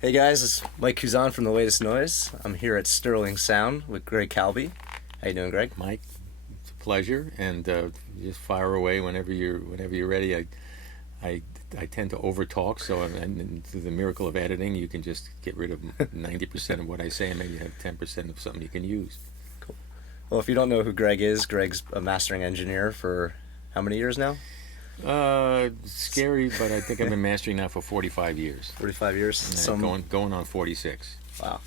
Hey guys, it's Mike Kuzan from The Latest Noise. I'm here at Sterling Sound with Greg Calbi. How you doing, Greg? Mike, it's a pleasure, and just fire away whenever you're ready. I tend to overtalk, so and through the miracle of editing, you can just get rid of 90% of what I say, and maybe have 10% of something you can use. Cool. Well, if you don't know who Greg is, Greg's a mastering engineer for how many years now? Scary, but I think I've been mastering now for 45 years. 45 years? Going on 46. Wow.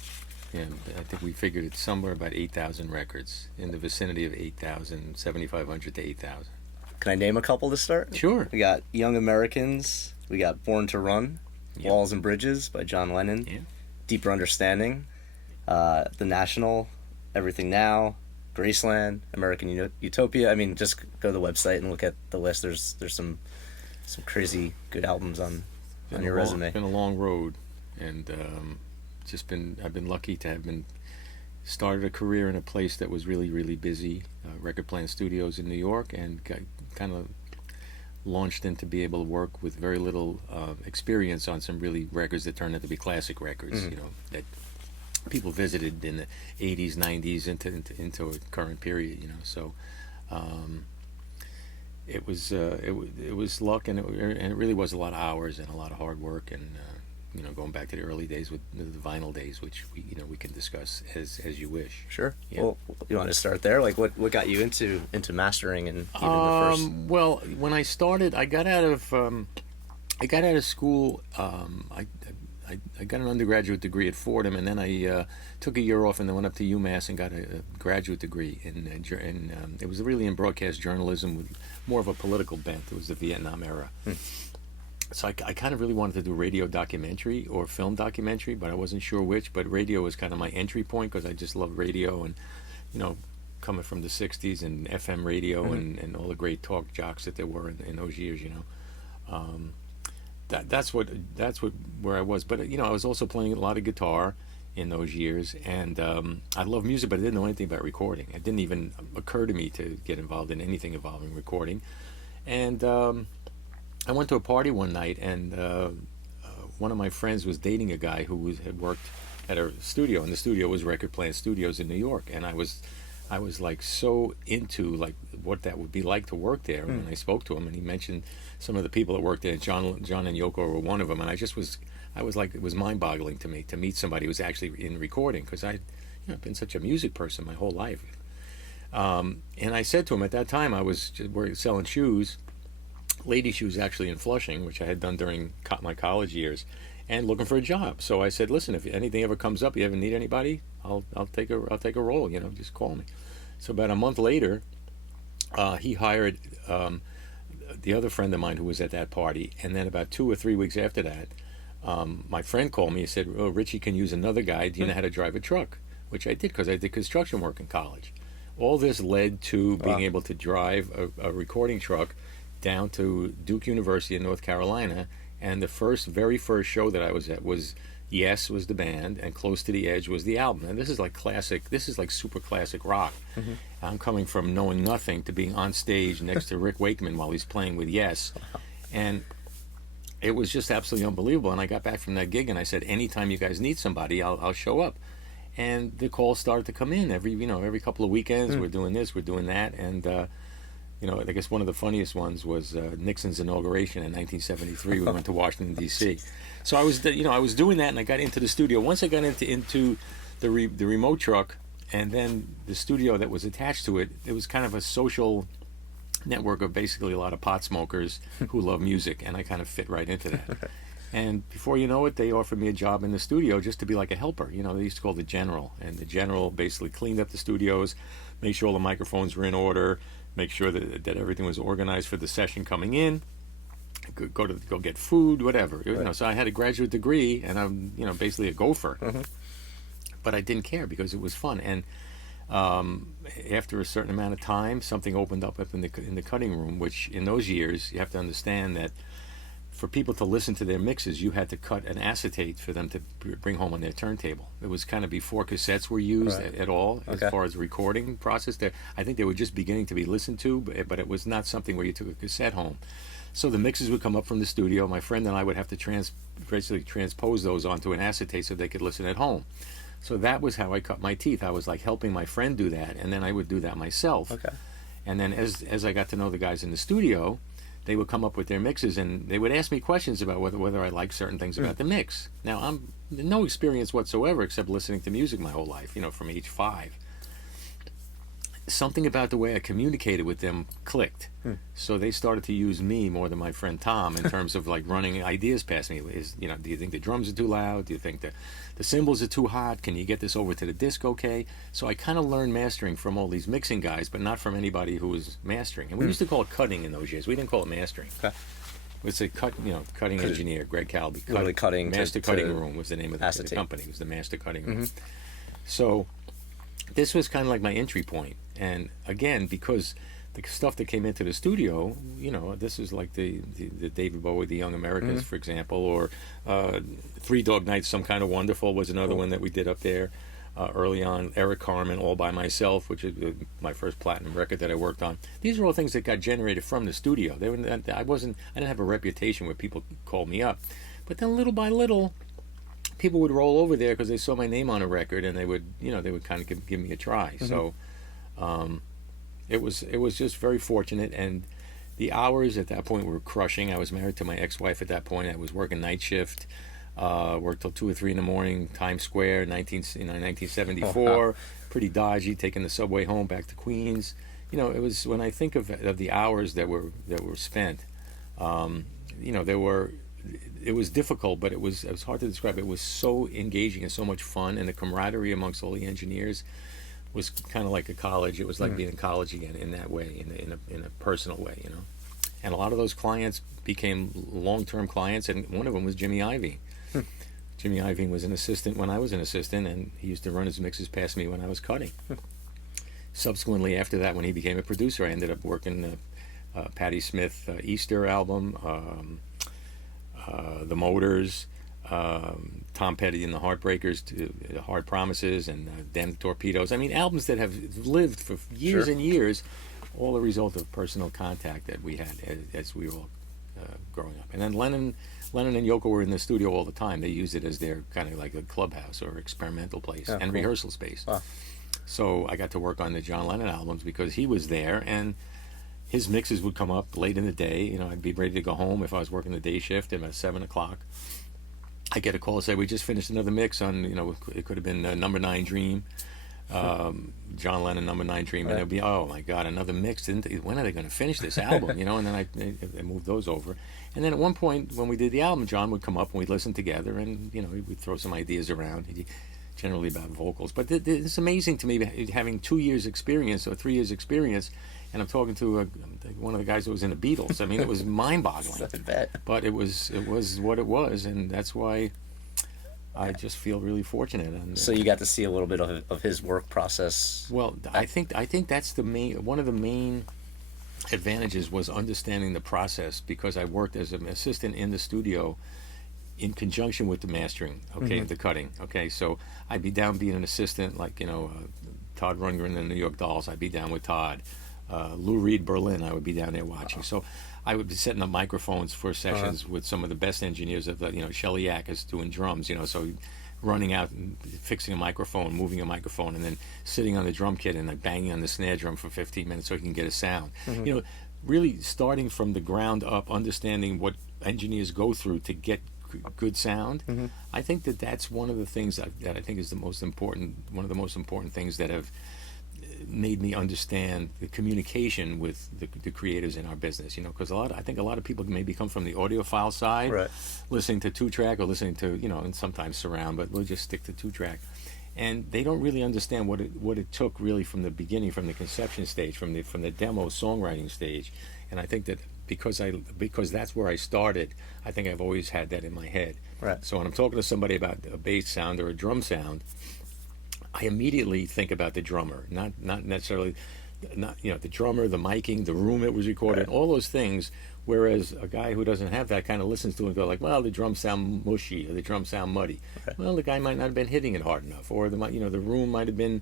And I think we figured it's somewhere about 8,000 records, in the vicinity of 8,000, 7,500 to 8,000. Can I name a couple to start? Sure. We got Young Americans. We got Born to Run. Yep. Walls and Bridges by John Lennon. Yeah. Deeper Understanding. The National. Everything Now. Graceland. American Utopia. I mean, just go to the website and look at the list. There's some crazy good albums on your resume. It's been a long road, and I've been lucky to have been started a career in a place that was really, really busy, Record Plant Studios in New York, and got kind of launched into be able to work with very little experience on some really records that turned out to be classic records. Mm-hmm. You know, that people visited in the 80s, 90s into a current period. You know, so it was luck, and it really was a lot of hours and a lot of hard work, and going back to the early days with the vinyl days, which we can discuss as you wish. Sure. Yeah. Well, you want to start there? Like, what got you into mastering and even the first? Well, when I started, I got out of school. I got an undergraduate degree at Fordham, and then I took a year off and then went up to UMass and got a graduate degree it was really in broadcast journalism with more of a political bent. It was the Vietnam era. So I kind of really wanted to do radio documentary or film documentary, but I wasn't sure which. But radio was kind of my entry point because I just loved radio, and coming from the '60s and FM radio and all the great talk jocks that there were in those years. That's where I was. But I was also playing a lot of guitar in those years, and I love music, but I didn't know anything about recording. It didn't even occur to me to get involved in anything involving recording, and I went to a party one night, and one of my friends was dating a guy who had worked at a studio, and the studio was Record Plant Studios in New York, and I was like so into like what that would be like to work there. And when I spoke to him, and he mentioned some of the people that worked there, John and Yoko were one of them, and I was like, it was mind-boggling to me to meet somebody who was actually in recording, because I've been such a music person my whole life. And I said to him at that time, I was just selling shoes. Lady shoes, actually, in Flushing, which I had done during my college years, and looking for a job. So I said, listen, if anything ever comes up, you ever need anybody, I'll take a role, just call me. So about a month later, he hired the other friend of mine who was at that party, and then about 2 or 3 weeks after that, my friend called me and said, oh, Richie can use another guy, do you know how to drive a truck? Which I did, because I did construction work in college. All this led to being able to drive a recording truck down to Duke University in North Carolina, and the very first show that I was at was Yes was the band, and Close to the Edge was the album. And this is like super classic rock. Mm-hmm. I'm coming from knowing nothing to being on stage next to Rick Wakeman while he's playing with Yes. And it was just absolutely unbelievable. And I got back from that gig and I said, anytime you guys need somebody, I'll show up. And the calls started to come in every couple of weekends. We're doing this, we're doing that, and I guess one of the funniest ones was Nixon's inauguration in 1973. We went to Washington, D.C. So I was doing that, and I got into the studio. Once I got into the remote truck, and then the studio that was attached to it, it was kind of a social network of basically a lot of pot smokers who love music, and I kind of fit right into that. And before you know it, they offered me a job in the studio just to be like a helper. They used to call the general, and the general basically cleaned up the studios, made sure all the microphones were in order, make sure that everything was organized for the session coming in, go get food, whatever. Right. So I had a graduate degree, and I'm basically a gopher. Mm-hmm. But I didn't care because it was fun. And after a certain amount of time, something opened up in the cutting room, which in those years you have to understand that for people to listen to their mixes, you had to cut an acetate for them to bring home on their turntable. It was kind of before cassettes were used at all, as far as the recording process. I think they were just beginning to be listened to, but it was not something where you took a cassette home. So the mixes would come up from the studio. My friend and I would have to basically transpose those onto an acetate so they could listen at home. So that was how I cut my teeth. I was like helping my friend do that, and then I would do that myself. Okay. And then as I got to know the guys in the studio, they would come up with their mixes, and they would ask me questions about whether I liked certain things about the mix. Now, I'm no experience whatsoever except listening to music my whole life, from age 5. Something about the way I communicated with them clicked. So they started to use me more than my friend Tom in terms of like running ideas past me. Do you think the drums are too loud? Do you think the cymbals are too hot? Can you get this over to the disc okay? So I kind of learned mastering from all these mixing guys, but not from anybody who was mastering. And we used to call it cutting in those years. We didn't call it mastering. Okay. It's a cutting engineer, Greg Calbi. Literally cutting. Master Cutting Room was the name of the company. It was the Master Cutting Room. So this was kind of like my entry point. And again, because the stuff that came into the studio, this is like the David Bowie, The Young Americans, for example, or Three Dog Nights, Some Kind of Wonderful was another one that we did up there early on. Eric Carmen, All by Myself, which is my first platinum record that I worked on. These are all things that got generated from the studio. I didn't have a reputation where people called me up, but then little by little, people would roll over there because they saw my name on a record, and they would kind of give me a try. So it was just very fortunate, and the hours at that point were crushing. I was married to my ex-wife at that point. I was working night shift, worked till 2 or 3 in the morning, Times Square, 1974. Oh, wow. Pretty dodgy, taking the subway home back to Queens. It was, when I think of the hours that were spent, it was difficult, but it was hard to describe. It was so engaging and so much fun, and the camaraderie amongst all the engineers was kind of like a college. It was like being in college again in that way, in a personal way, And a lot of those clients became long-term clients, and one of them was Jimmy Iovine. Jimmy Iovine was an assistant when I was an assistant, and he used to run his mixes past me when I was cutting. Subsequently, after that, when he became a producer, I ended up working Patti Smith Easter album, The Motors, Tom Petty and the Heartbreakers, to Hard Promises, and Damn the Torpedoes. I mean, albums that have lived for years and years, all a result of personal contact that we had as we were all growing up. And then Lennon and Yoko were in the studio all the time. They used it as their kind of like a clubhouse or experimental place and rehearsal space. Wow. So I got to work on the John Lennon albums because he was there, and his mixes would come up late in the day. I'd be ready to go home if I was working the day shift, about 7 o'clock. I get a call and say, we just finished another mix on, it could have been Number 9 Dream, John Lennon, Number 9 Dream, and it'd be, oh my God, another mix. When are they going to finish this album? And then I moved those over. And then at one point, when we did the album, John would come up and we'd listen together, and, he would throw some ideas around, generally about vocals. But it's amazing to me, having 2 years experience or 3 years experience, and I'm talking to one of the guys that was in the Beatles. I mean, it was mind-boggling. But it was what it was, and that's why I just feel really fortunate. And so you got to see a little bit of his work process. Well, I think that's one of the main advantages was understanding the process, because I worked as an assistant in the studio in conjunction with the mastering, the cutting. So I'd be down being an assistant, like Todd Rundgren and the New York Dolls. I'd be down with Todd. Lou Reed Berlin, I would be down there watching. So I would be setting up microphones for sessions with some of the best engineers of the, Shelly Yakus doing drums, so running out and fixing a microphone, moving a microphone, and then sitting on the drum kit and banging on the snare drum for 15 minutes so he can get a sound. Really starting from the ground up, understanding what engineers go through to get good sound. I think that's one of the things that I think is one of the most important things that have made me understand the communication with the creators in our business, because I think a lot of people maybe come from the audiophile side, listening to 2-track or listening to, and sometimes surround, but we'll just stick to 2-track. And they don't really understand what it took really from the beginning, from the conception stage, from the demo songwriting stage. And I think that because that's where I started, I think I've always had that in my head. Right. So when I'm talking to somebody about a bass sound or a drum sound, I immediately think about the drummer, not necessarily, the drummer, the miking, the room it was recorded, all those things. Whereas a guy who doesn't have that kind of listens to it and go like, well, the drums sound mushy or the drums sound muddy. Okay. Well, the guy might not have been hitting it hard enough, or the room might have been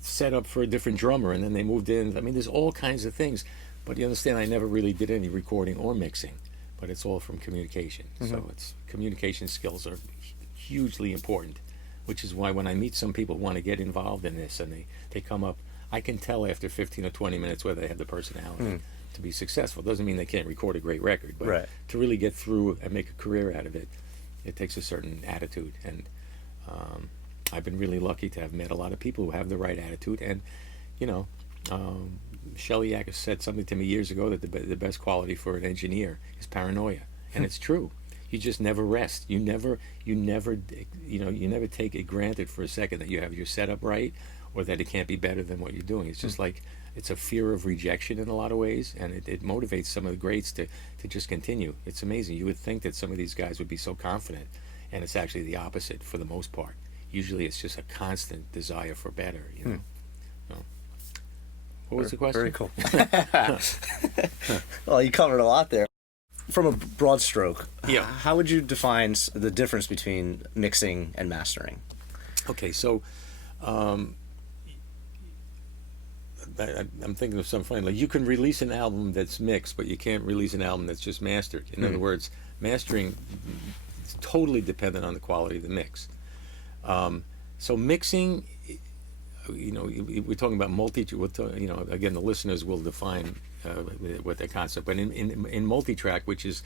set up for a different drummer, and then they moved in. I mean, there's all kinds of things. But you understand, I never really did any recording or mixing, but it's all from communication. So it's communication skills are hugely important, which is why when I meet some people who want to get involved in this and they come up, I can tell after 15 or 20 minutes whether they have the personality to be successful. Doesn't mean they can't record a great record, but to really get through and make a career out of it, it takes a certain attitude. And I've been really lucky to have met a lot of people who have the right attitude. And, you know, Shelley Yakus said something to me years ago that the best quality for an engineer is paranoia. And it's true. You just never rest. You never take it granted for a second that you have your setup right or that it can't be better than what you're doing. It's just like, it's a fear of rejection in a lot of ways, and it motivates some of the greats to just continue. It's amazing. You would think that some of these guys would be so confident, and it's actually the opposite for the most part. Usually it's just a constant desire for better, you know. So, what was the question? Very cool. Well, you covered a lot there. From a broad stroke, how would you define the difference between mixing and mastering? Okay, so I'm thinking of some funny, like you can release an album that's mixed, but you can't release an album that's just mastered. In other words, mastering is totally dependent on the quality of the mix. So mixing, you know, we're talking about you know, again, the listeners will define what their concept, but in multi-track, which is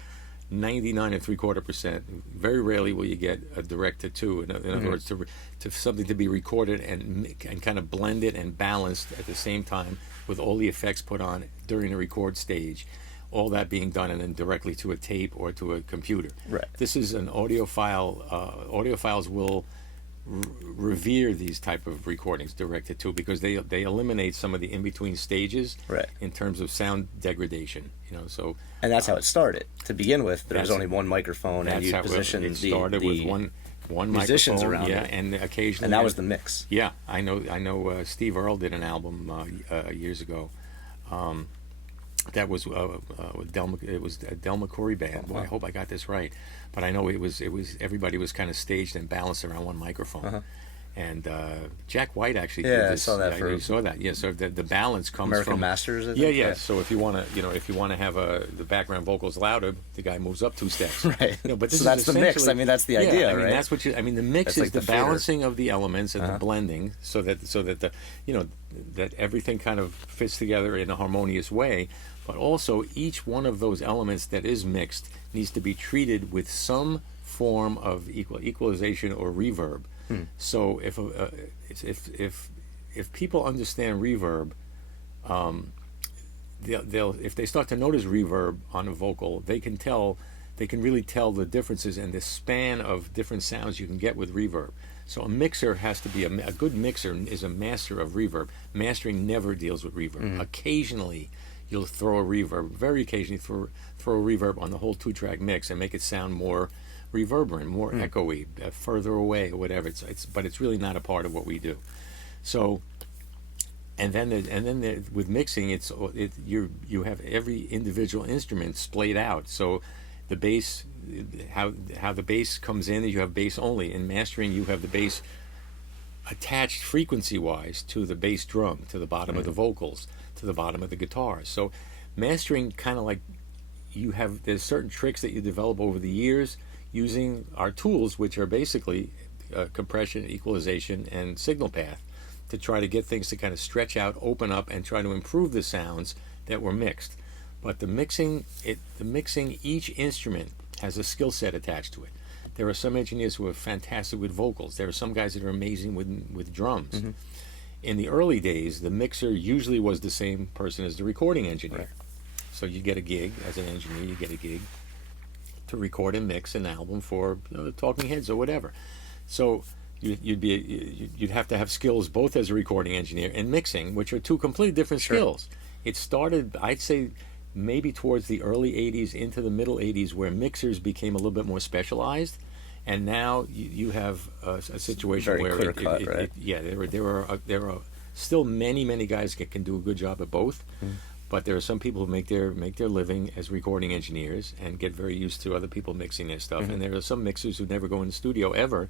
99.75%, very rarely will you get a direct to two. In other words, to something to be recorded and kind of blended and balanced at the same time with all the effects put on during the record stage, all that being done and then directly to a tape or to a computer. Right. This is an audio file. Audiophiles will revere these type of recordings directed to because they eliminate some of the in-between stages in terms of sound degradation, you know. So and that's how it started to begin with. There was only one microphone, and you positioned it started with one musicians microphone, around it, and occasionally, and that was the mix. Yeah, I know. Steve Earle did an album years ago. That was with it was a Del McCoury band. Well, I hope I got this right, but I know it was everybody was kind of staged and balanced around one microphone. And Jack White actually did this. I saw that. You saw that, yeah. So the balance comes American from Masters. I think? Yeah. So if you want to have the background vocals louder, the guy moves up 2 steps. Right. You know, but this so that's the mix. I mean, that's the idea, I mean, right? that's what the mix that's is like the balancing of the elements and the blending, so that the that everything kind of fits together in a harmonious way. But also, each one of those elements that is mixed needs to be treated with some form of equalization or reverb. So if people understand reverb, they'll if they start to notice reverb on a vocal, they can really tell the differences and the span of different sounds you can get with reverb. So a mixer has to be a good mixer is a master of reverb. Mastering never deals with reverb. Occasionally, you'll throw a reverb, very occasionally throw a reverb on the whole 2-track mix and make it sound more reverberant, more echoey, further away or whatever. But it's really not a part of what we do. So, and then with mixing, you have every individual instrument splayed out. So, the bass, how the bass comes in, you have bass only. In mastering, you have the bass attached frequency-wise to the bass drum, to the bottom of the vocals, to the bottom of the guitars. So mastering kind of like there's certain tricks that you develop over the years using our tools, which are basically compression, equalization, and signal path, to try to get things to kind of stretch out, open up, and try to improve the sounds that were mixed. But the mixing, each instrument has a skill set attached to it. There are some engineers who are fantastic with vocals. There are some guys that are amazing with drums. In the early days, the mixer usually was the same person as the recording engineer. Right. So you get a gig as an engineer, you get a gig to record and mix an album for Talking Heads or whatever. So you'd have to have skills both as a recording engineer and mixing, which are two completely different skills. It started, I'd say, maybe towards the early 80s into the middle 80s, where mixers became a little bit more specialized. And now you have a situation very where there are still many guys that can do a good job at both, but there are some people who make their living as recording engineers and get very used to other people mixing their stuff. And there are some mixers who never go in the studio ever,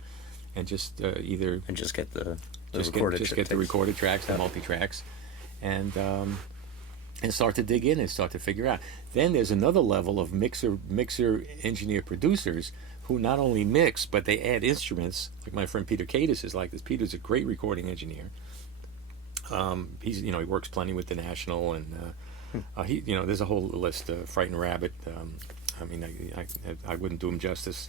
and just just get the recorded tracks, the multi tracks, and and start to dig in and start to figure out. Then there's another level of mixer, engineer, producers who not only mix but they add instruments. Like my friend Peter Cadis is like this. Peter's a great recording engineer. He's he works plenty with the National, and he there's a whole list. Frightened Rabbit. I mean, I wouldn't do him justice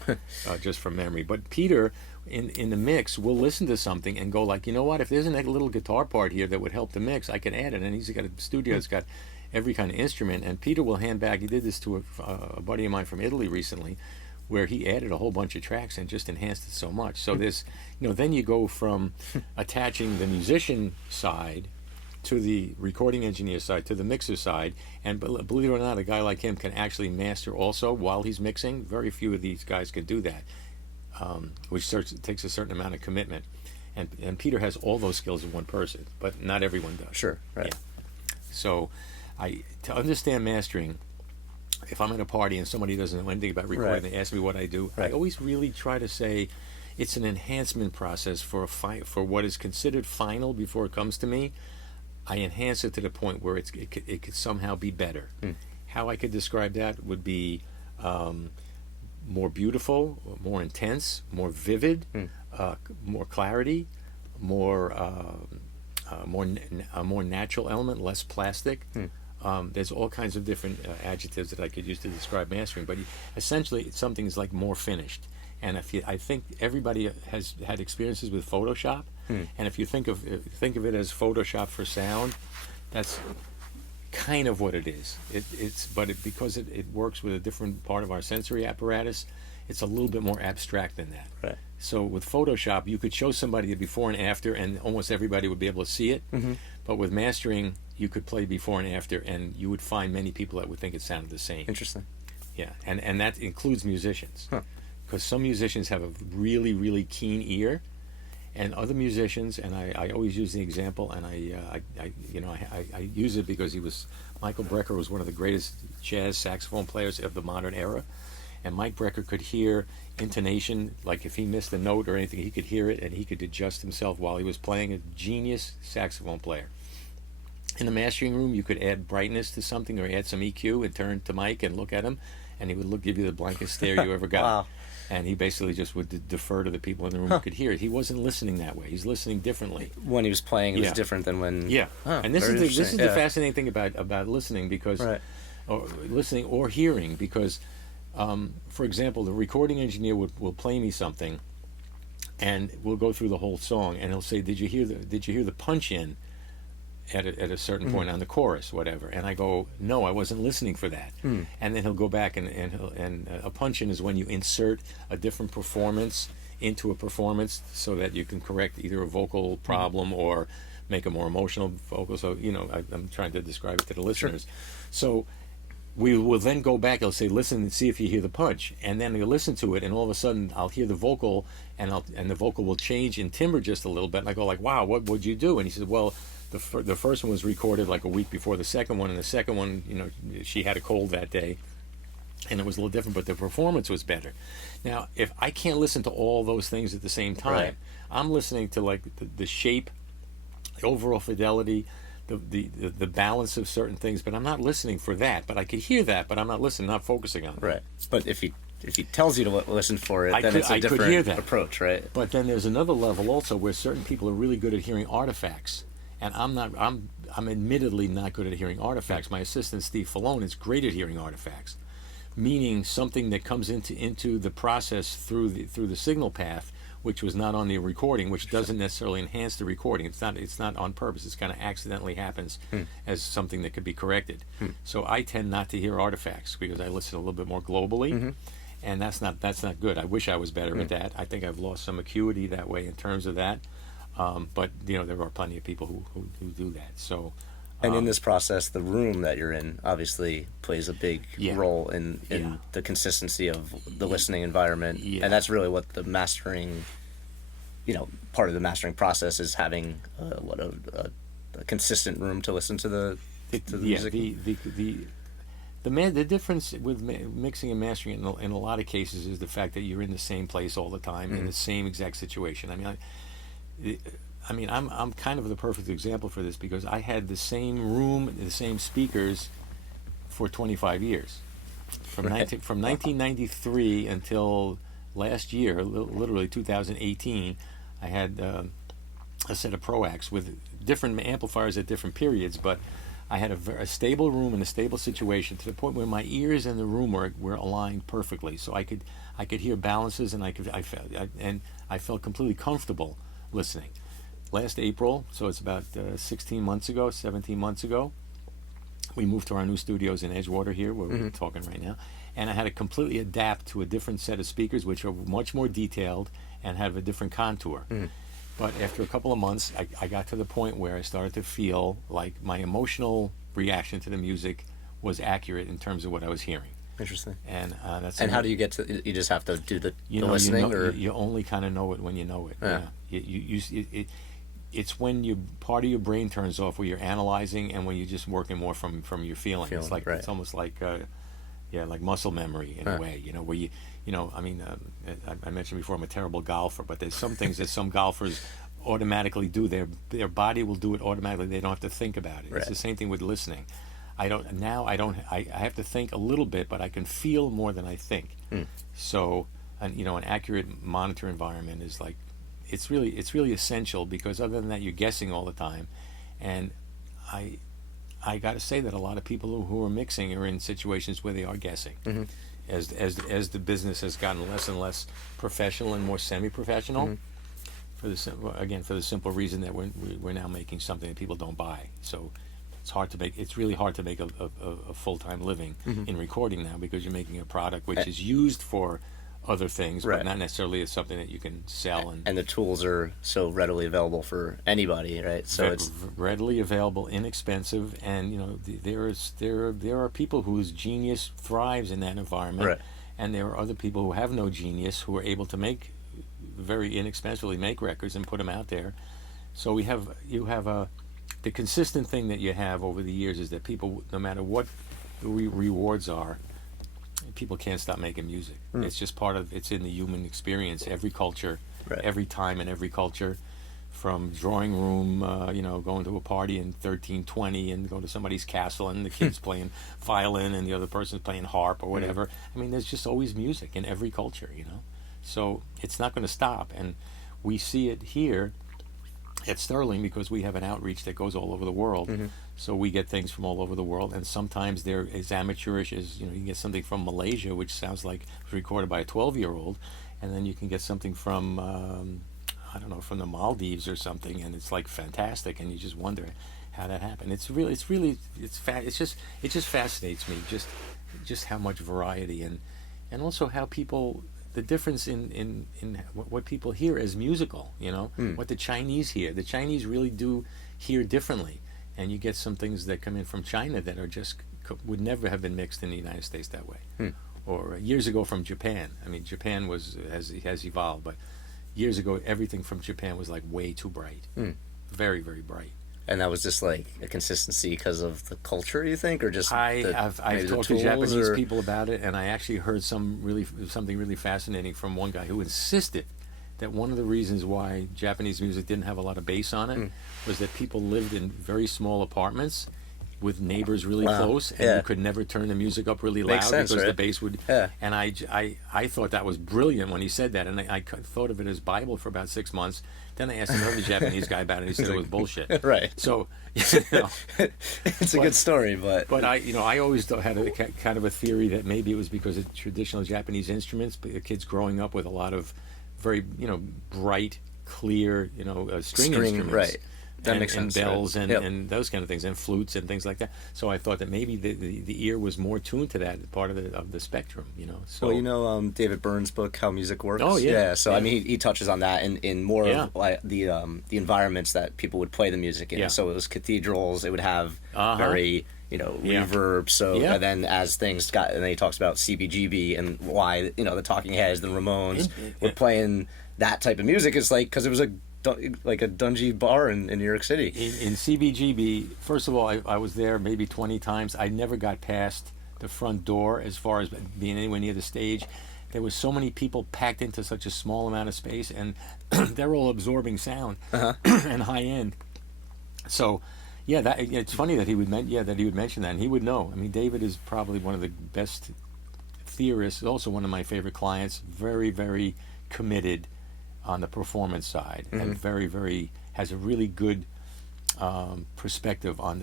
just from memory. But Peter, in the mix, will listen to something and go like, you know what? If there's a little guitar part here that would help the mix, I can add it. And he's got a studio that's got every kind of instrument. And Peter will hand back. He did this to a buddy of mine from Italy recently, where he added a whole bunch of tracks and just enhanced it so much. So this, then you go from attaching the musician side to the recording engineer side, to the mixer side, and believe it or not, a guy like him can actually master also while he's mixing. Very few of these guys can do that, which takes a certain amount of commitment. And Peter has all those skills in one person, but not everyone does. Sure, right. Yeah. So, to understand mastering, if I'm at a party and somebody doesn't know anything about recording, Right. they ask me what I do. Right. I always really try to say it's an enhancement process for what is considered final before it comes to me. I enhance it to the point where it could somehow be better. How I could describe that would be more beautiful, more intense, more vivid, more clarity, more a more natural element, less plastic. There's all kinds of different adjectives that I could use to describe mastering, but essentially something's like more finished. And I think everybody has had experiences with Photoshop, and if you think of it as Photoshop for sound, that's kind of what it is. Because it works with a different part of our sensory apparatus, it's a little bit more abstract than that. Right. So with Photoshop, you could show somebody the before and after, and almost everybody would be able to see it. But with mastering, you could play before and after, and you would find many people that would think it sounded the same. Interesting. Yeah, and that includes musicians. Huh. Because some musicians have a really, really keen ear, and other musicians, and I always use the example, and I use it because Michael Brecker was one of the greatest jazz saxophone players of the modern era, and Mike Brecker could hear intonation, like if he missed a note or anything, he could hear it, and he could adjust himself while he was playing. A genius saxophone player. In the mastering room, you could add brightness to something or add some EQ and turn to Mike and look at him, and he would give you the blankest stare you ever got. Wow. And he basically just would defer to the people in the room who could hear it. He wasn't listening that way. He's listening differently. When he was playing, it was different than when. Yeah. Huh, And this very is the interesting. fascinating thing about listening, because Right. or listening or hearing, because for example, the recording engineer will play me something, and we'll go through the whole song, and he'll say, "Did you hear the punch in at a certain point on the chorus, whatever?" And I go, "No, I wasn't listening for that." And then he'll go back and a punch in is when you insert a different performance into a performance so that you can correct either a vocal problem or make a more emotional vocal. So I'm trying to describe it to the listeners. So we will then go back. I'll say, "Listen and see if you hear the punch," and then you'll listen to it, and all of a sudden I'll hear the vocal, and the vocal will change in timbre just a little bit, and I go like, "Wow, what would you do?" And he says, "Well, the first one was recorded like a week before the second one, and the second one, she had a cold that day, and it was a little different, but the performance was better." Now, if I can't listen to all those things at the same time, Right. I'm listening to like the shape, the overall fidelity, the balance of certain things, but I'm not listening for that. But I could hear that, but I'm not listening, not focusing on it. Right. But if he tells you to listen for it, then it's a I could hear different that. approach, right? But then there's another level also where certain people are really good at hearing artifacts, and I'm admittedly not good at hearing artifacts. My assistant Steve Fallone is great at hearing artifacts, meaning something that comes into the process through the signal path, which was not on the recording, which doesn't necessarily enhance the recording. It's not on purpose. It's kind of accidentally happens as something that could be corrected. So I tend not to hear artifacts because I listen a little bit more globally, and that's not good. I wish I was better at that. I think I've lost some acuity that way in terms of that. But there are plenty of people who do that. So. And in this process, the room that you're in obviously plays a big role in the consistency of the listening environment. Yeah. And that's really what the mastering, part of the mastering process is, having a consistent room to listen to the music. The difference with mixing and mastering in a lot of cases is the fact that you're in the same place all the time in the same exact situation. I mean, I mean, I'm kind of the perfect example for this because I had the same room, the same speakers for 25 years. From 1993 until last year, literally 2018, I had a set of Proax with different amplifiers at different periods, but I had a stable room and a stable situation to the point where my ears and the room were aligned perfectly, so I could hear balances, and I felt completely comfortable listening. Last April, so it's about 17 months ago, we moved to our new studios in Edgewater here, where we're talking right now, and I had to completely adapt to a different set of speakers, which are much more detailed and have a different contour. But after a couple of months, I got to the point where I started to feel like my emotional reaction to the music was accurate in terms of what I was hearing. Interesting. And that's. And how do you get to? You just have to do the listening, or you only kind of know it when you know it. Yeah. It's when part of your brain turns off, where you're analyzing, and when you're just working more from your feeling. It's like right. It's almost like like muscle memory in a way. Where I mean, I mentioned before I'm a terrible golfer, but there's some things that some golfers automatically do. Their body will do it automatically. They don't have to think about it. Right. It's the same thing with listening. I have to think a little bit, but I can feel more than I think. So, an accurate monitor environment is like, it's really essential, because other than that, you're guessing all the time. And I got to say that a lot of people who are mixing are in situations where they are guessing. As the business has gotten less and less professional and more semi-professional, for the simple reason that we're now making something that people don't buy. So it's really hard to make a full-time living in recording now, because you're making a product which is used for other things, right. but not necessarily as something that you can sell. And the tools are so readily available for anybody, right? So it's readily available, inexpensive, and there are people whose genius thrives in that environment, right. And there are other people who have no genius who are able to very inexpensively make records and put them out there. So you have the consistent thing that you have over the years is that people, no matter what the rewards are, people can't stop making music. It's just it's in the human experience. Every culture, right. Every time in every culture, from drawing room, going to a party in 1320 and go to somebody's castle and the kid's playing violin and the other person's playing harp or whatever. I mean, there's just always music in every culture, So it's not going to stop. And we see it here at Sterling because we have an outreach that goes all over the world. So we get things from all over the world, and sometimes they're as amateurish as, you can get something from Malaysia, which sounds like it was recorded by a 12-year-old, and then you can get something from, from the Maldives or something, and it's like fantastic, and you just wonder how that happened. It just fascinates me, just how much variety, and also how people, the difference in what people hear as musical, what the Chinese hear. The Chinese really do hear differently. And you get some things that come in from China that are would never have been mixed in the United States that way. Or years ago from Japan. I mean, Japan has evolved, but years ago everything from Japan was like way too bright, very, very bright. And that was just like a consistency because of the culture, you think, or just I've talked to Japanese people about it, and I actually heard something really fascinating from one guy who insisted that one of the reasons why Japanese music didn't have a lot of bass on it was that people lived in very small apartments with neighbors really close, and you could never turn the music up really loud because the bass would. Yeah. And I thought that was brilliant when he said that, and I thought of it as Bible for about 6 months. Then I asked another Japanese guy about it, and he said it was bullshit. Right. So, it's a good story, but I always had a kind of a theory that maybe it was because of traditional Japanese instruments, but the kids growing up with a lot of very bright, clear string instruments, right? That makes sense. And bells, right? and those kind of things, and flutes and things like that. So I thought that maybe the ear was more tuned to that part of the spectrum, So David Byrne's book, How Music Works. Oh yeah. So I mean, he touches on that in more of like the environments that people would play the music in. So it was cathedrals. It would have very reverb. So and then as things got, and then he talks about CBGB and why the Talking Heads, the Ramones were playing that type of music. It's like because it was like a dungy bar in New York City. In CBGB, first of all, I was there maybe 20 times. I never got past the front door as far as being anywhere near the stage. there was so many people packed into such a small amount of space, and they're all absorbing sound and high end. So, yeah, that it's funny that he would mention that, and he would know. I mean, David is probably one of the best theorists. Also, one of my favorite clients. Very, very committed on the performance side, and very has a really good perspective on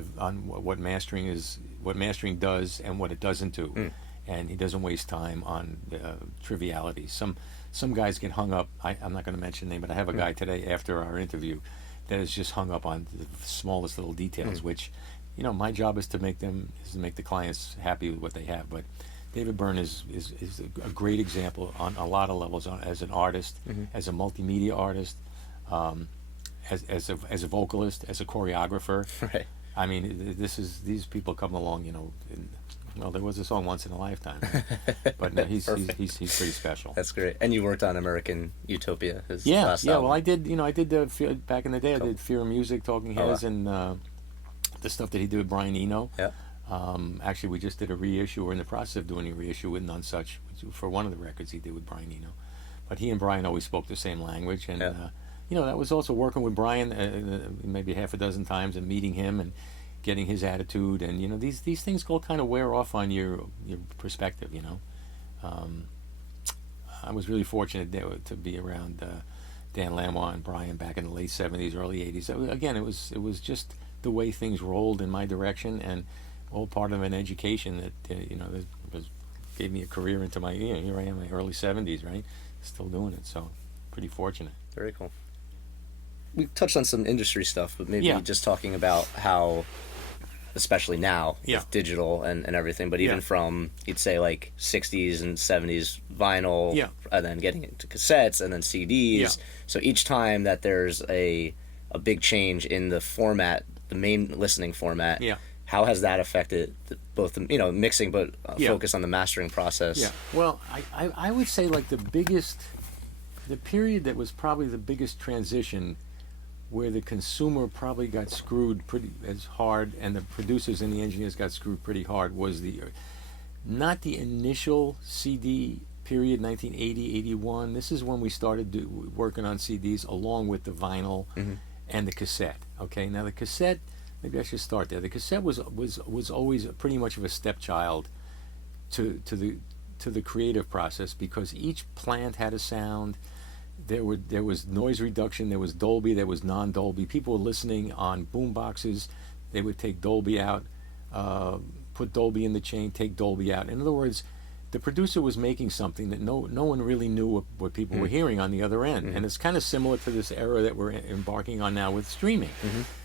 what mastering does and what it doesn't do. And he doesn't waste time on trivialities. Some guys get hung up. I'm not going to mention name, but I have a guy today after our interview that is just hung up on the smallest little details, which, my job is to make the clients happy with what they have. But David Byrne is a great example on a lot of levels, as an artist, as a multimedia artist, as a vocalist, as a choreographer. Right. I mean, these people come along, well, there was a song Once in a Lifetime, right? But no, he's pretty special. That's great. And you worked on American Utopia, his last album. album. Well, I did back in the day. I did Fear of Music, Talking Heads, and the stuff that he did with Brian Eno. Yeah. Actually, we just did a reissue. We're in the process of doing a reissue with None Such for one of the records he did with Brian Eno. But he and Brian always spoke the same language, and that was also working with Brian maybe half a dozen times and meeting him and getting his attitude, and these things all kind of wear off on your perspective. I was really fortunate to be around Dan Lanois and Brian back in the late '70s, early '80s. Again, it was just the way things rolled in my direction, and all part of an education that gave me a career into my here I am in my early '70s, right? Still doing it, so pretty fortunate. Very cool. We touched on some industry stuff, but maybe Yeah. just talking about how, especially now Yeah. with digital and everything, but even from, you'd say, like 60s and 70s vinyl, Yeah. and then getting into cassettes and then CDs. Yeah. So each time that there's a big change in the format, the main listening format, Yeah. how has that affected both the mixing, but focus on the mastering process? Yeah. Well, I would say like the period that was probably the biggest transition, where the consumer probably got screwed pretty as hard, and the producers and the engineers got screwed pretty hard, was not the initial CD period, 1980, 81. This is when we started working on CDs along with the vinyl and the cassette. Okay, now the cassette, maybe I should start there. The cassette was always pretty much of a stepchild to the creative process, because each plant had a sound. There was noise reduction, there was Dolby, there was non-Dolby. People were listening on boom boxes. They would take Dolby out, put Dolby in the chain, take Dolby out. In other words, the producer was making something that no one really knew what people were hearing on the other end. And it's kind of similar to this era that we're embarking on now with streaming.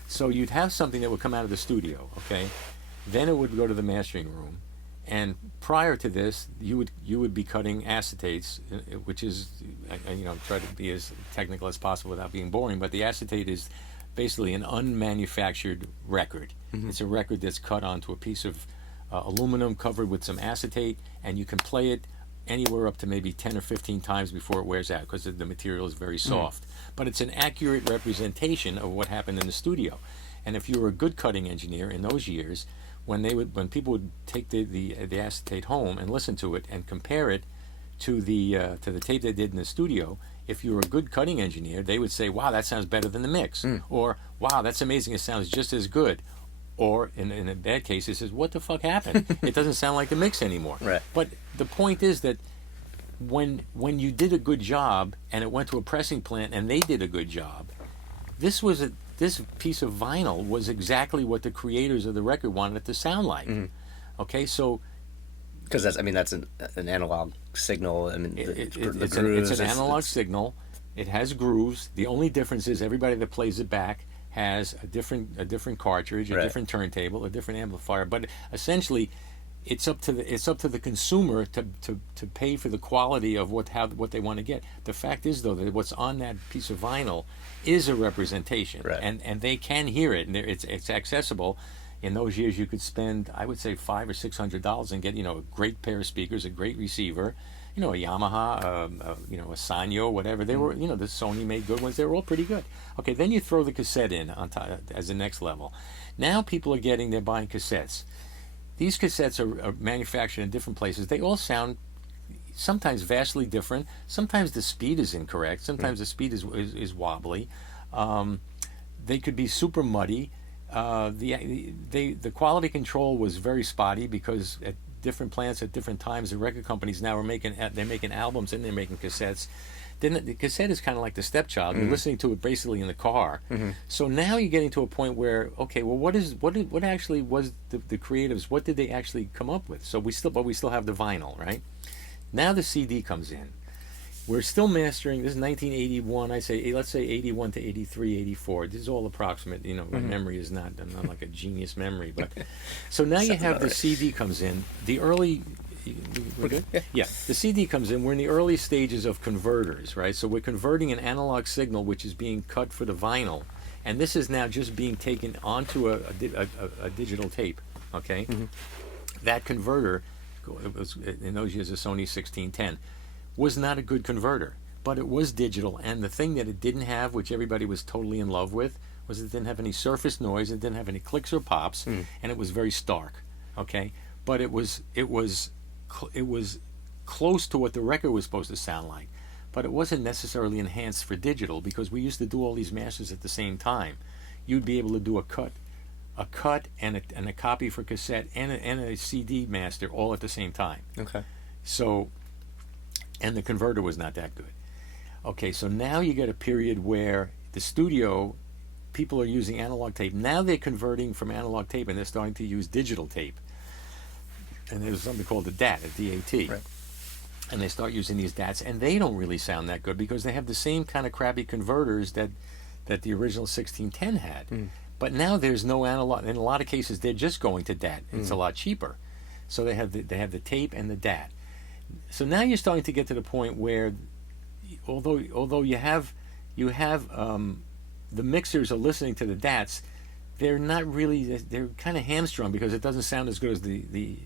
So you'd have something that would come out of the studio, okay? Then it would go to the mastering room. And prior to this, you would be cutting acetates, which is, try to be as technical as possible without being boring, but the acetate is basically an unmanufactured record. It's a record that's cut onto a piece of aluminum covered with some acetate, and you can play it anywhere up to maybe 10 or 15 times before it wears out, because the material is very soft. But it's an accurate representation of what happened in the studio. And if you were a good cutting engineer in those years, when people would take the acetate home and listen to it and compare it to the tape they did in the studio, if you were a good cutting engineer, they would say, "Wow, that sounds better than the mix," or "Wow, that's amazing, it sounds just as good." Or in a bad case, it says, "What the fuck happened? It doesn't sound like the mix anymore." Right. But the point is that when you did a good job and it went to a pressing plant and they did a good job, this piece of vinyl was exactly what the creators of the record wanted it to sound like. Okay, so because that's an analog signal. I mean, it's an analog signal. It has grooves. The only difference is everybody that plays it back has a different cartridge, a different turntable, a different amplifier. But essentially, it's up to the consumer to pay for the quality of what they want to get. The fact is, though, that what's on that piece of vinyl is a representation, and they can hear it, and it's accessible. In those years, you could spend, I would say, $500 or $600 and get a great pair of speakers, a great receiver, a Yamaha, a Sanyo, whatever. They were, the Sony made good ones. They were all pretty good. Okay, then you throw the cassette in on top as the next level. Now people they're buying cassettes. These cassettes are manufactured in different places. They all sound sometimes vastly different. Sometimes the speed is incorrect. Sometimes the speed is wobbly. They could be super muddy. The quality control was very spotty because at different plants at different times, the record companies now are making albums and they're making cassettes. Then the cassette is kind of like the stepchild. You're listening to it basically in the car. So now you're getting to a point where, okay, well, what actually was the creatives? What did they actually come up with? So we still have the vinyl, right? Now the CD comes in. We're still mastering. This is 1981. Let's say 81 to 83, 84. This is all approximate. My memory is not. I'm not like a genius memory, but so now you have the right. CD comes in. The early. We're good? Yeah. The CD comes in. We're in the early stages of converters, right? So we're converting an analog signal, which is being cut for the vinyl, and this is now just being taken onto a digital tape. Okay. That converter, it was in those years a Sony 1610, was not a good converter, but it was digital. And the thing that it didn't have, which everybody was totally in love with, was it didn't have any surface noise. It didn't have any clicks or pops, and it was very stark. Okay, but it was close to what the record was supposed to sound like, but it wasn't necessarily enhanced for digital because we used to do all these masters at the same time. You'd be able to do a cut and a copy for cassette and a CD master all at the same time. Okay. So, and the converter was not that good. Okay, so now you get a period where the studio people are using analog tape. Now they're converting from analog tape and they're starting to use digital tape. And there's something called a DAT, a DAT. Right. And they start using these DATs, and they don't really sound that good because they have the same kind of crappy converters that the original 1610 had. But now there's no analog. In a lot of cases, they're just going to DAT. It's a lot cheaper. So they have the tape and the DAT. So now you're starting to get to the point where, although you have the mixers are listening to the DATs, they're not really. They're kind of hamstrung because it doesn't sound as good as the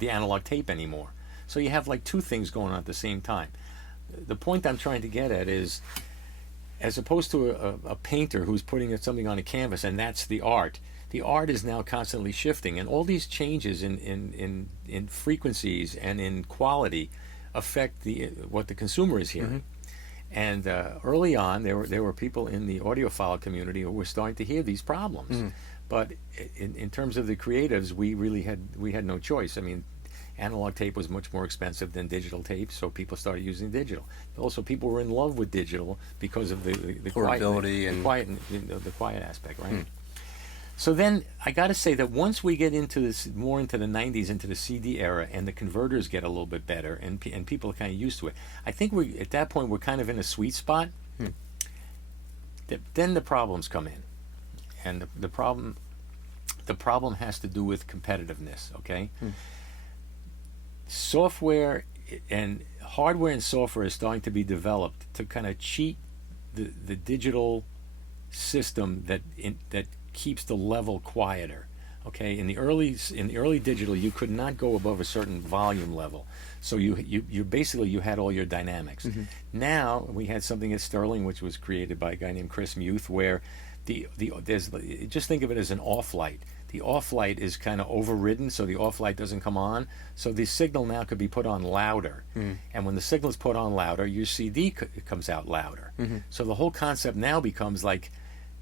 analog tape anymore. So you have like two things going on at the same time. The point I'm trying to get at is, as opposed to a painter who's putting something on a canvas and that's the art is now constantly shifting, and all these changes in frequencies and in quality affect what the consumer is hearing. And early on, there were people in the audiophile community who were starting to hear these problems. But in terms of the creatives, we had no choice. I mean, analog tape was much more expensive than digital tape, so people started using digital. Also, people were in love with digital because of the portability and the quiet aspect, right? So then I got to say that once we get into this more into the 90s, into the CD era, and the converters get a little bit better, and people are kind of used to it, I think at that point we're kind of in a sweet spot. Then the problems come in, and the problem has to do with competitiveness. Okay, software and hardware and software is starting to be developed to kind of cheat the digital system that keeps the level quieter. Okay, in the early digital, you could not go above a certain volume level, so you basically had all your dynamics. Now we had something at Sterling, which was created by a guy named Chris Muth, where just think of it as an off light. The off light is kind of overridden, so the off light doesn't come on. So the signal now could be put on louder, and when the signal is put on louder, your CD comes out louder. So the whole concept now becomes like,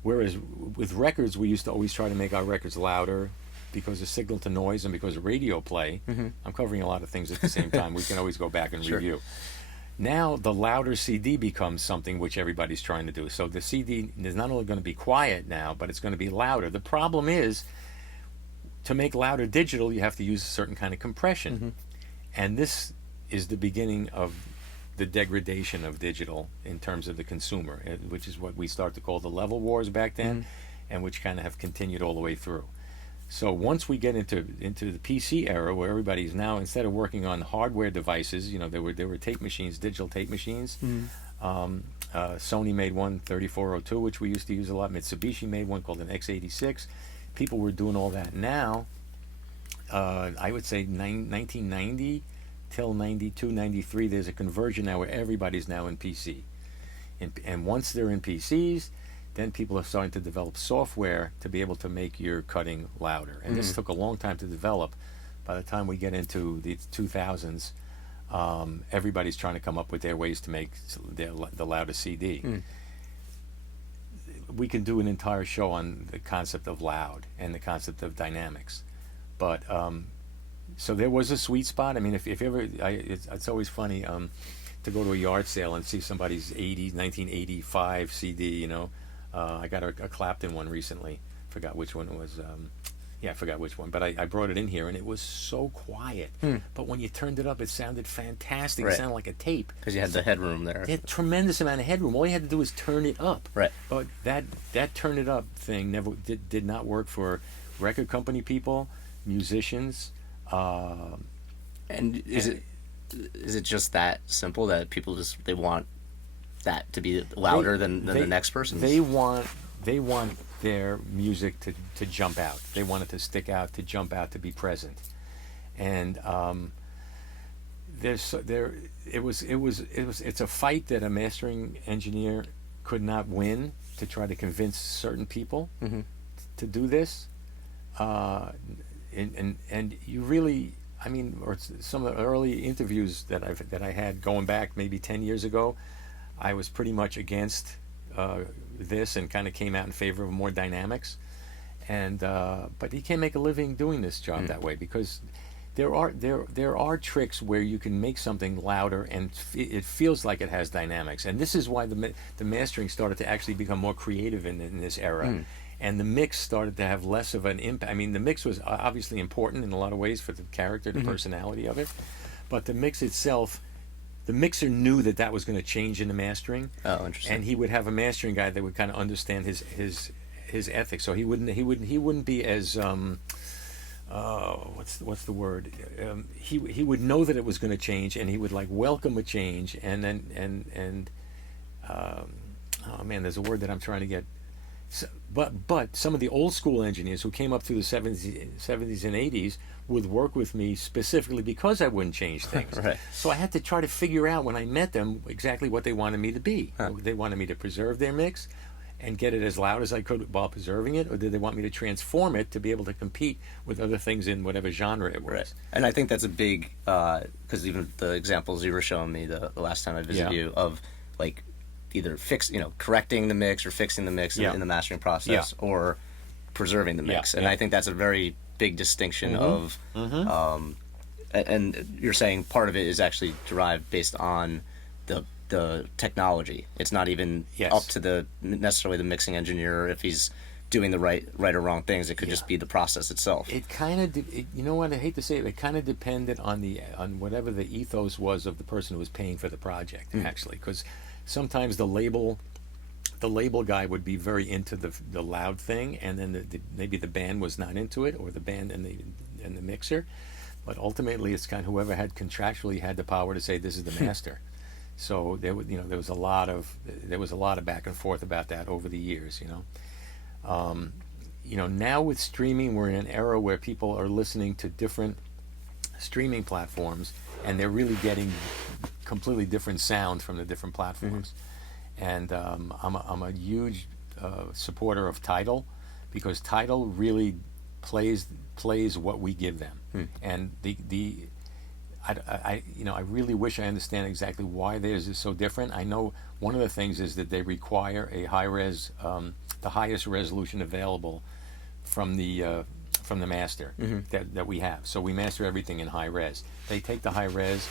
whereas with records, we used to always try to make our records louder because of signal to noise and because of radio play. I'm covering a lot of things at the same time. We can always go back and review. Now the louder CD becomes something which everybody's trying to do. So the CD is not only going to be quiet now, but it's going to be louder. The problem is, to make louder digital, you have to use a certain kind of compression. And this is the beginning of the degradation of digital in terms of the consumer, which is what we start to call the level wars back then, and which kind of have continued all the way through. So once we get into the PC era, where everybody's now, instead of working on hardware devices, there were tape machines, digital tape machines. Sony made one, 3402, which we used to use a lot. Mitsubishi made one called an X86. People were doing all that. Now, I would say 1990 till 92, 93, there's a conversion now where everybody's now in PC. And once they're in PCs, then people are starting to develop software to be able to make your cutting louder. And this took a long time to develop. By the time we get into the 2000s, Everybody's trying to come up with their ways to make the loudest CD. We can do an entire show on the concept of loud and the concept of dynamics, but so there was a sweet spot. I mean, if ever, it's always funny to go to a yard sale and see somebody's 1985 CD. You know, I got a Clapton one recently. Forgot which one it was. Yeah, I forgot which one, but I brought it in here, and it was so quiet. But when you turned it up, it sounded fantastic. Right. It sounded like a tape. Because you had the headroom there. It had a tremendous amount of headroom. All you had to do was turn it up. Right. But that turn it up thing never did not work for record company people, musicians. And is it just that simple that people they want that to be louder than the next person's? They want their music to jump out. They want it to stick out, to jump out, to be present. And it's a fight that a mastering engineer could not win, to try to convince certain people to do this. And you really, I mean, or some of the early interviews that I had going back maybe 10 years ago, I was pretty much against this and kind of came out in favor of more dynamics. And but you can't make a living doing this job that way, because there are tricks where you can make something louder and it feels like it has dynamics. And this is why the mastering started to actually become more creative in this era. And the mix started to have less of an impact. I mean, the mix was obviously important in a lot of ways for the character, the personality of it, but the mix itself, the mixer knew that was going to change in the mastering. Oh, interesting. And he would have a mastering guy that would kind of understand his ethics. So he wouldn't be as what's the word? He would know that it was going to change, and he would like welcome a change. And then oh man, there's a word that I'm trying to get. So, but some of the old school engineers who came up through the 70s and 80s would work with me specifically because I wouldn't change things. Right. So I had to try to figure out when I met them exactly what they wanted me to be. They wanted me to preserve their mix and get it as loud as I could while preserving it, or did they want me to transform it to be able to compete with other things in whatever genre it was? Right. And I think that's a big, because even the examples you were showing me the last time I visited you of like either correcting the mix or fixing the mix in the mastering process, or preserving the mix. And I think that's a very big distinction of, and you're saying part of it is actually derived based on the technology. It's not even up to necessarily the mixing engineer if he's doing the right or wrong things. It could just be the process itself. It kind of, you know what? I hate to say it kind of depended on whatever the ethos was of the person who was paying for the project, actually, because sometimes the label guy would be very into the loud thing, and then maybe the band was not into it, or the band and the mixer. But ultimately, it's kind of whoever had contractually had the power to say this is the master. So there was a lot of back and forth about that over the years. Now with streaming, we're in an era where people are listening to different streaming platforms, and they're really getting completely different sound from the different platforms. And I'm a huge supporter of Tidal, because Tidal really plays what we give them. And I really wish I understand exactly why theirs is so different. I know one of the things is that they require a high-res, the highest resolution available from the master that we have. So we master everything in high-res. They take the high-res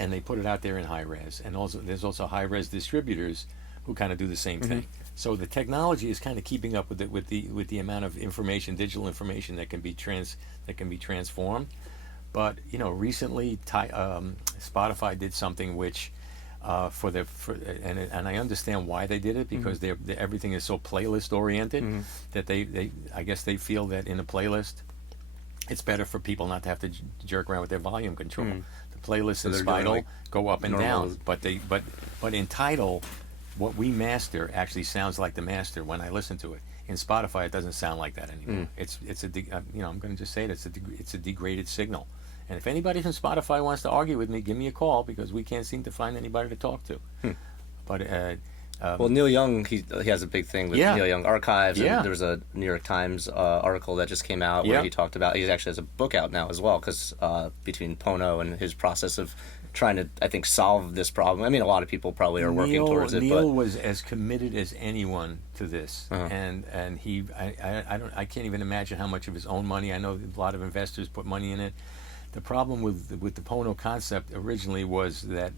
and they put it out there in high-res. And also there's also high-res distributors who kind of do the same thing. So the technology is kind of keeping up with the amount of information, digital information that can be transformed. But recently Spotify did something which and I understand why they did it, because everything is so playlist oriented that they I guess they feel that in a playlist it's better for people not to have to jerk around with their volume control. The playlist in Tidal go up and down, but in Tidal, what we master actually sounds like the master when I listen to it. In Spotify, it doesn't sound like that anymore. I'm going to just say it. It's a degraded signal. And if anybody from Spotify wants to argue with me, give me a call, because we can't seem to find anybody to talk to. But Well, Neil Young, he has a big thing with Yeah. Neil Young Archives, and Yeah. there was a New York Times article that just came out where Yeah. he talked about, he actually has a book out now as well, because between Pono and his process of trying to, I think, solve this problem. I mean, a lot of people probably are working towards it, Neil but was as committed as anyone to this, Uh-huh. and he I can't even imagine how much of his own money. I know a lot of investors put money in it. The problem with the Pono concept originally was that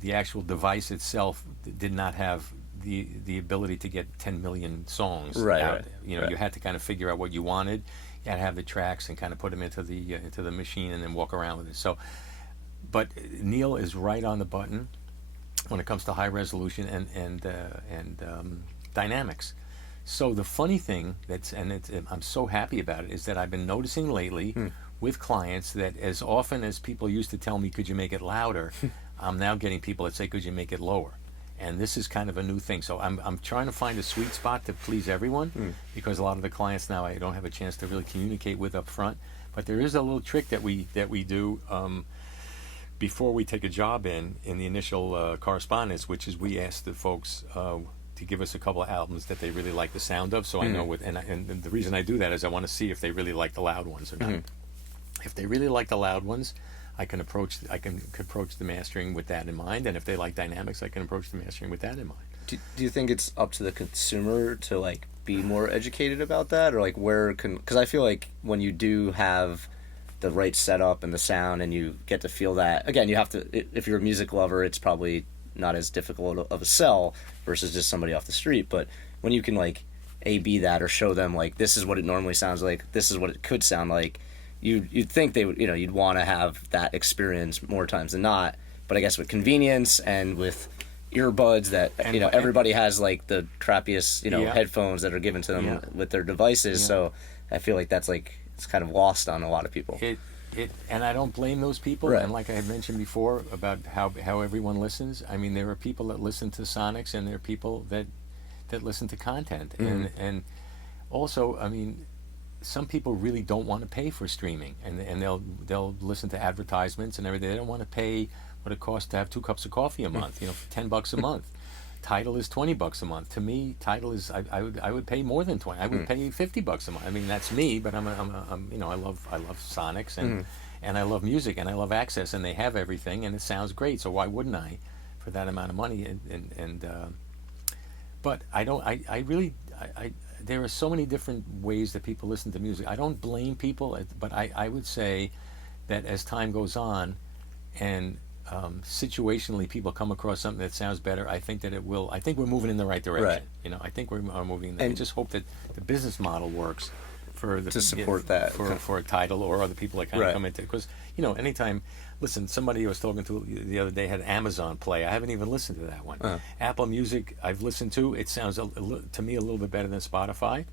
the actual device itself did not have the ability to get 10 million songs Right, out. right, You know, right. you had to kind of figure out what you wanted. You had to have the tracks and kind of put them into the machine and then walk around with it. So, but Neil is right on the button when it comes to high resolution and dynamics. So the funny thing I'm so happy about it, is that I've been noticing lately with clients that as often as people used to tell me, could you make it louder, I'm now getting people that say, could you make it lower? And this is kind of a new thing. So I'm trying to find a sweet spot to please everyone, because a lot of the clients now I don't have a chance to really communicate with up front. But there is a little trick that we do before we take a job in the initial correspondence, which is we ask the folks to give us a couple of albums that they really like the sound of. So I know and the reason I do that is I want to see if they really like the loud ones or not. If they really like the loud ones, I can approach the mastering with that in mind, and if they like dynamics, I can approach the mastering with that in mind. do you think it's up to the consumer to like be more educated about that, or like because I feel like when you do have the right setup and the sound and you get to feel that, again, you have to, if you're a music lover, it's probably not as difficult of a sell versus just somebody off the street. But when you can like A/B that, or show them like, this is what it normally sounds like, this is what it could sound like, you'd think they would, you'd want to have that experience more times than not. But I guess with convenience and with earbuds that everybody has like the crappiest Yeah. headphones that are given to them Yeah. with their devices. Yeah. So I feel like that's like, it's kind of lost on a lot of people. And I don't blame those people. Right. And like I had mentioned before about how everyone listens, I mean, there are people that listen to Sonics, and there are people that listen to content. And also, I mean, some people really don't want to pay for streaming, and they'll listen to advertisements and everything. They don't want to pay what it costs to have 2 cups of coffee a month, for $10 a month. Tidal is $20 a month. To me, Tidal is I would pay more than 20. I would pay $50 a month. I mean, that's me, but I'm I love Sonics and I love music and I love access, and they have everything and it sounds great. So why wouldn't I, for that amount of money? But I really there are so many different ways that people listen to music. I don't blame people, but I would say that as time goes on and situationally people come across something that sounds better, I think that it will. I think we're moving in the right direction. Right. I think we're moving. I just hope that the business model works for to support that for a Tidal or other people that kind of come into it. Because anytime, listen, somebody I was talking to the other day had Amazon Play. I haven't even listened to that one. Apple Music I've listened to. It sounds to me a little bit better than Spotify.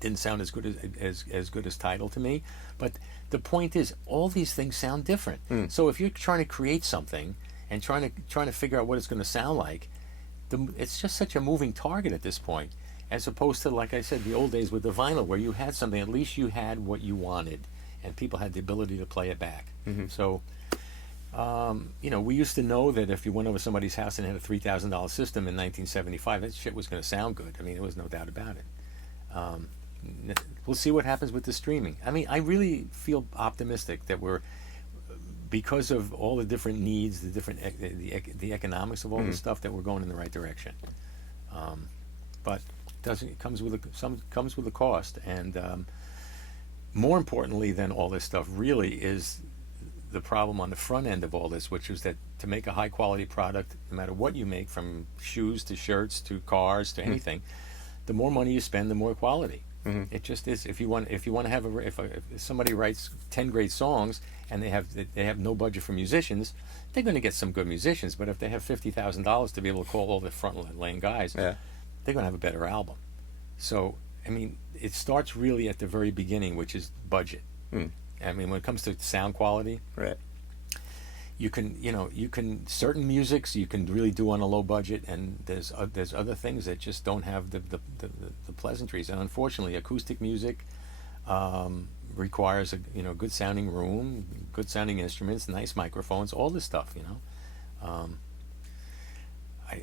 Didn't sound as good as good as Tidal to me, but the point is, all these things sound different. So if you're trying to create something and trying to figure out what it's going to sound like, it's just such a moving target at this point, as opposed to, like I said, the old days with the vinyl, where you had something, at least you had what you wanted, and people had the ability to play it back. So, we used to know that if you went over somebody's house and had a $3,000 system in 1975, that shit was going to sound good. I mean, there was no doubt about it. We'll see what happens with the streaming. I mean, I really feel optimistic that because of all the different needs, the economics of all this stuff, that we're going in the right direction. But it comes with a cost, and more importantly than all this stuff really is the problem on the front end of all this, which is that to make a high quality product, no matter what you make, from shoes to shirts to cars to anything, the more money you spend, the more quality. It just is. If you want to have if somebody writes 10 great songs and they have no budget for musicians, they're going to get some good musicians. But if they have $50,000 to be able to call all the front lane guys, they're going to have a better album. So I mean, it starts really at the very beginning, which is budget. I mean, when it comes to sound quality, right, you can certain musics you can really do on a low budget, and there's other things that just don't have the pleasantries. And unfortunately, acoustic music requires a good sounding room, good sounding instruments, nice microphones, all this stuff.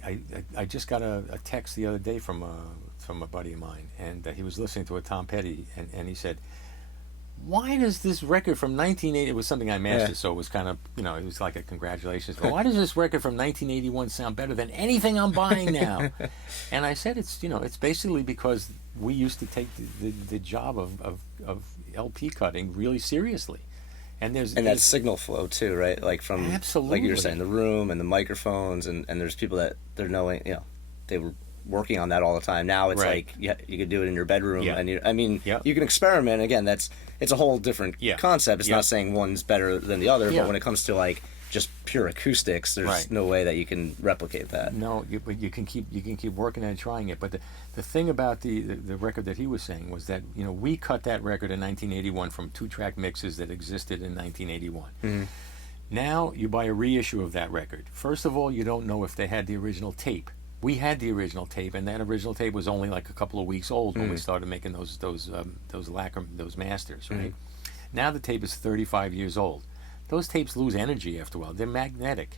I just got a text the other day from a buddy of mine, and he was listening to a Tom Petty, and he said, why does this record from 1980, it was something I mastered, so it was kind of, it was like a congratulations. But why does this record from 1981 sound better than anything I'm buying now? And I said, it's basically because we used to take the job of LP cutting really seriously. And there's that signal flow too, right? Like from, absolutely, like you were saying, the room and the microphones, and there's people that they're knowing, they were working on that all the time. Now it's like you could do it in your bedroom, and you can experiment. Again, it's a whole different concept. It's not saying one's better than the other, but when it comes to like just pure acoustics, there's no way that you can replicate that. No, but you can keep working and trying it. But the thing about the record that he was saying was that we cut that record in 1981 from 2-track mixes that existed in 1981. Mm-hmm. Now you buy a reissue of that record. First of all, you don't know if they had the original tape. We had the original tape, and that original tape was only like a couple of weeks old when we started making those masters, right? Now the tape is 35 years old. Those tapes lose energy after a while. They're magnetic.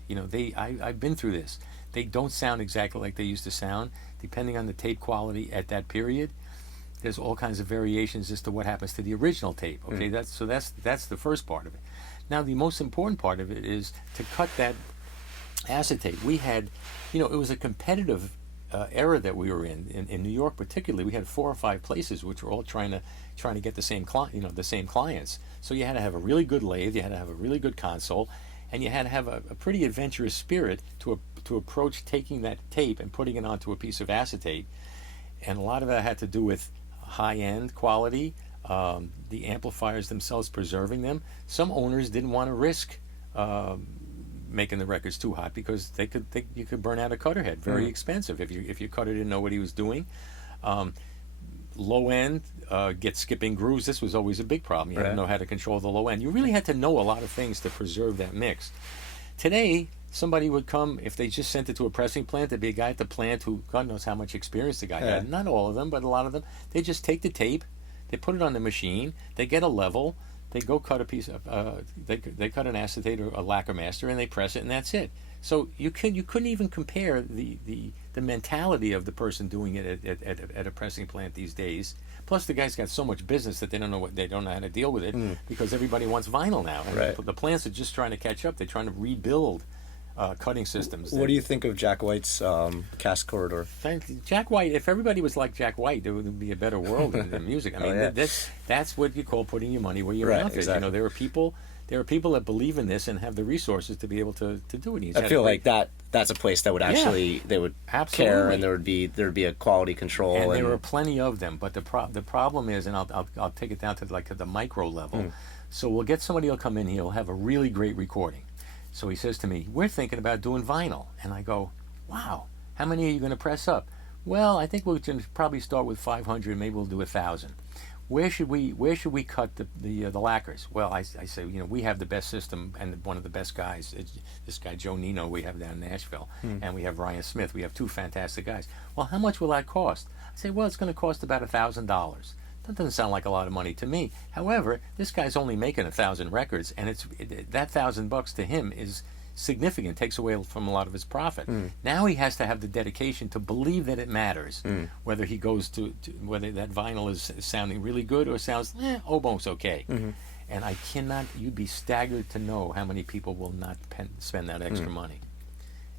I've been through this. They don't sound exactly like they used to sound. Depending on the tape quality at that period, there's all kinds of variations as to what happens to the original tape. Okay, that's the first part of it. Now the most important part of it is to cut that acetate. We had, it was a competitive era that we were in New York particularly. We had 4 or 5 places which were all trying to get the same clients. So you had to have a really good lathe, you had to have a really good console, and you had to have a pretty adventurous spirit to approach taking that tape and putting it onto a piece of acetate. And a lot of that had to do with high-end quality, the amplifiers themselves, preserving them. Some owners didn't want to risk making the records too hot because you could burn out a cutter head. Very expensive if your cutter didn't know what he was doing. Low end, get skipping grooves. This was always a big problem. You had to know how to control the low end. You really had to know a lot of things to preserve that mix. Today, somebody would come, if they just sent it to a pressing plant, there'd be a guy at the plant who, God knows how much experience the guy had. Not all of them, but a lot of them. They just take the tape, they put it on the machine, they get a level, they go cut a piece of, they cut an acetate or a lacquer master, and they press it, and that's it. So you couldn't even compare the mentality of the person doing it at a pressing plant these days. Plus, the guy's got so much business that they don't know how to deal with it because everybody wants vinyl now. And the plants are just trying to catch up. They're trying to rebuild cutting systems. What do you think of Jack White's Cast Corridor? Jack White. If everybody was like Jack White, there would be a better world in the music. I mean, that's what you call putting your money where your mouth is. Exactly. There are people that believe in this and have the resources to be able to do it. I feel like that's a place that would actually they would care, and there'd be a quality control. And there are plenty of them, but the problem is, and I'll take it down to the micro level. So we'll get somebody who'll come in here, he'll have a really great recording. So he says to me, "We're thinking about doing vinyl," and I go, "Wow, how many are you going to press up?" "Well, I think we'll probably start with 500, maybe we'll do 1,000. Where should we cut the lacquers?" Well, I say, we have the best system and one of the best guys. It's this guy Joe Nino we have down in Nashville, and we have Ryan Smith. We have 2 fantastic guys. "Well, how much will that cost?" I say, "Well, it's going to cost about $1,000. That doesn't sound like a lot of money to me. However, this guy's only making 1,000 records, and that $1,000 to him is significant, takes away from a lot of his profit. Now he has to have the dedication to believe that it matters, whether he goes to whether that vinyl is sounding really good or sounds almost okay. And you'd be staggered to know how many people will not spend that extra money.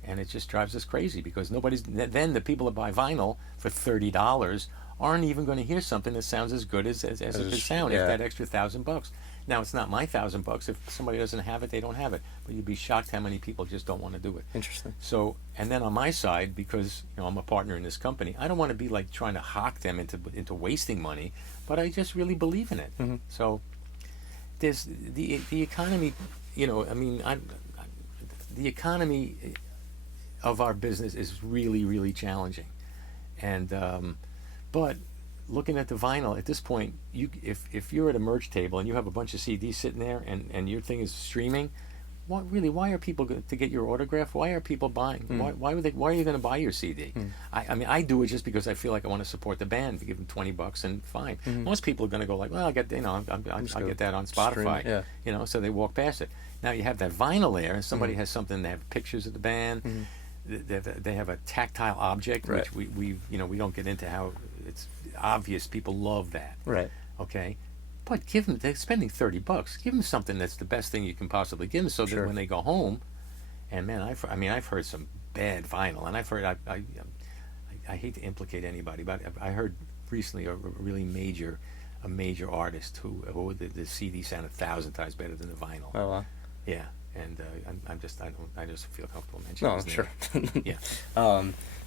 And it just drives us crazy because then the people that buy vinyl for $30 aren't even going to hear something that sounds as good as it could sound if that extra $1,000. Now, it's not my $1,000. If somebody doesn't have it, they don't have it. But you'd be shocked how many people just don't want to do it. Interesting. So, and then on my side, because I'm a partner in this company, I don't want to be like trying to hawk them into wasting money, but I just really believe in it. So, there's the economy. The economy of our business is really, really challenging, and but looking at the vinyl at this point, if you're at a merch table and you have a bunch of CDs sitting there and your thing is streaming, why are people to get your autograph? Why are people buying? Why are you going to buy your CD? I do it just because I feel like I want to support the band. To give them $20 and fine. Most people are going to go like, well, I'll get that on Spotify. So they walk past it. Now you have that vinyl there, and somebody has something. They have pictures of the band. they have a tactile object, Right. which we don't get into how it's obvious people love that. Right. Okay, but give them, they're spending $30. Give them something that's the best thing you can possibly give them, so that Sure. when they go home, and man, I've heard some bad vinyl, and I've heard I hate to implicate anybody, but I heard recently a major artist who the CD sounded 1,000 times better than the vinyl. Oh, wow. Yeah, and I just feel comfortable mentioning No, his sure. name. Yeah.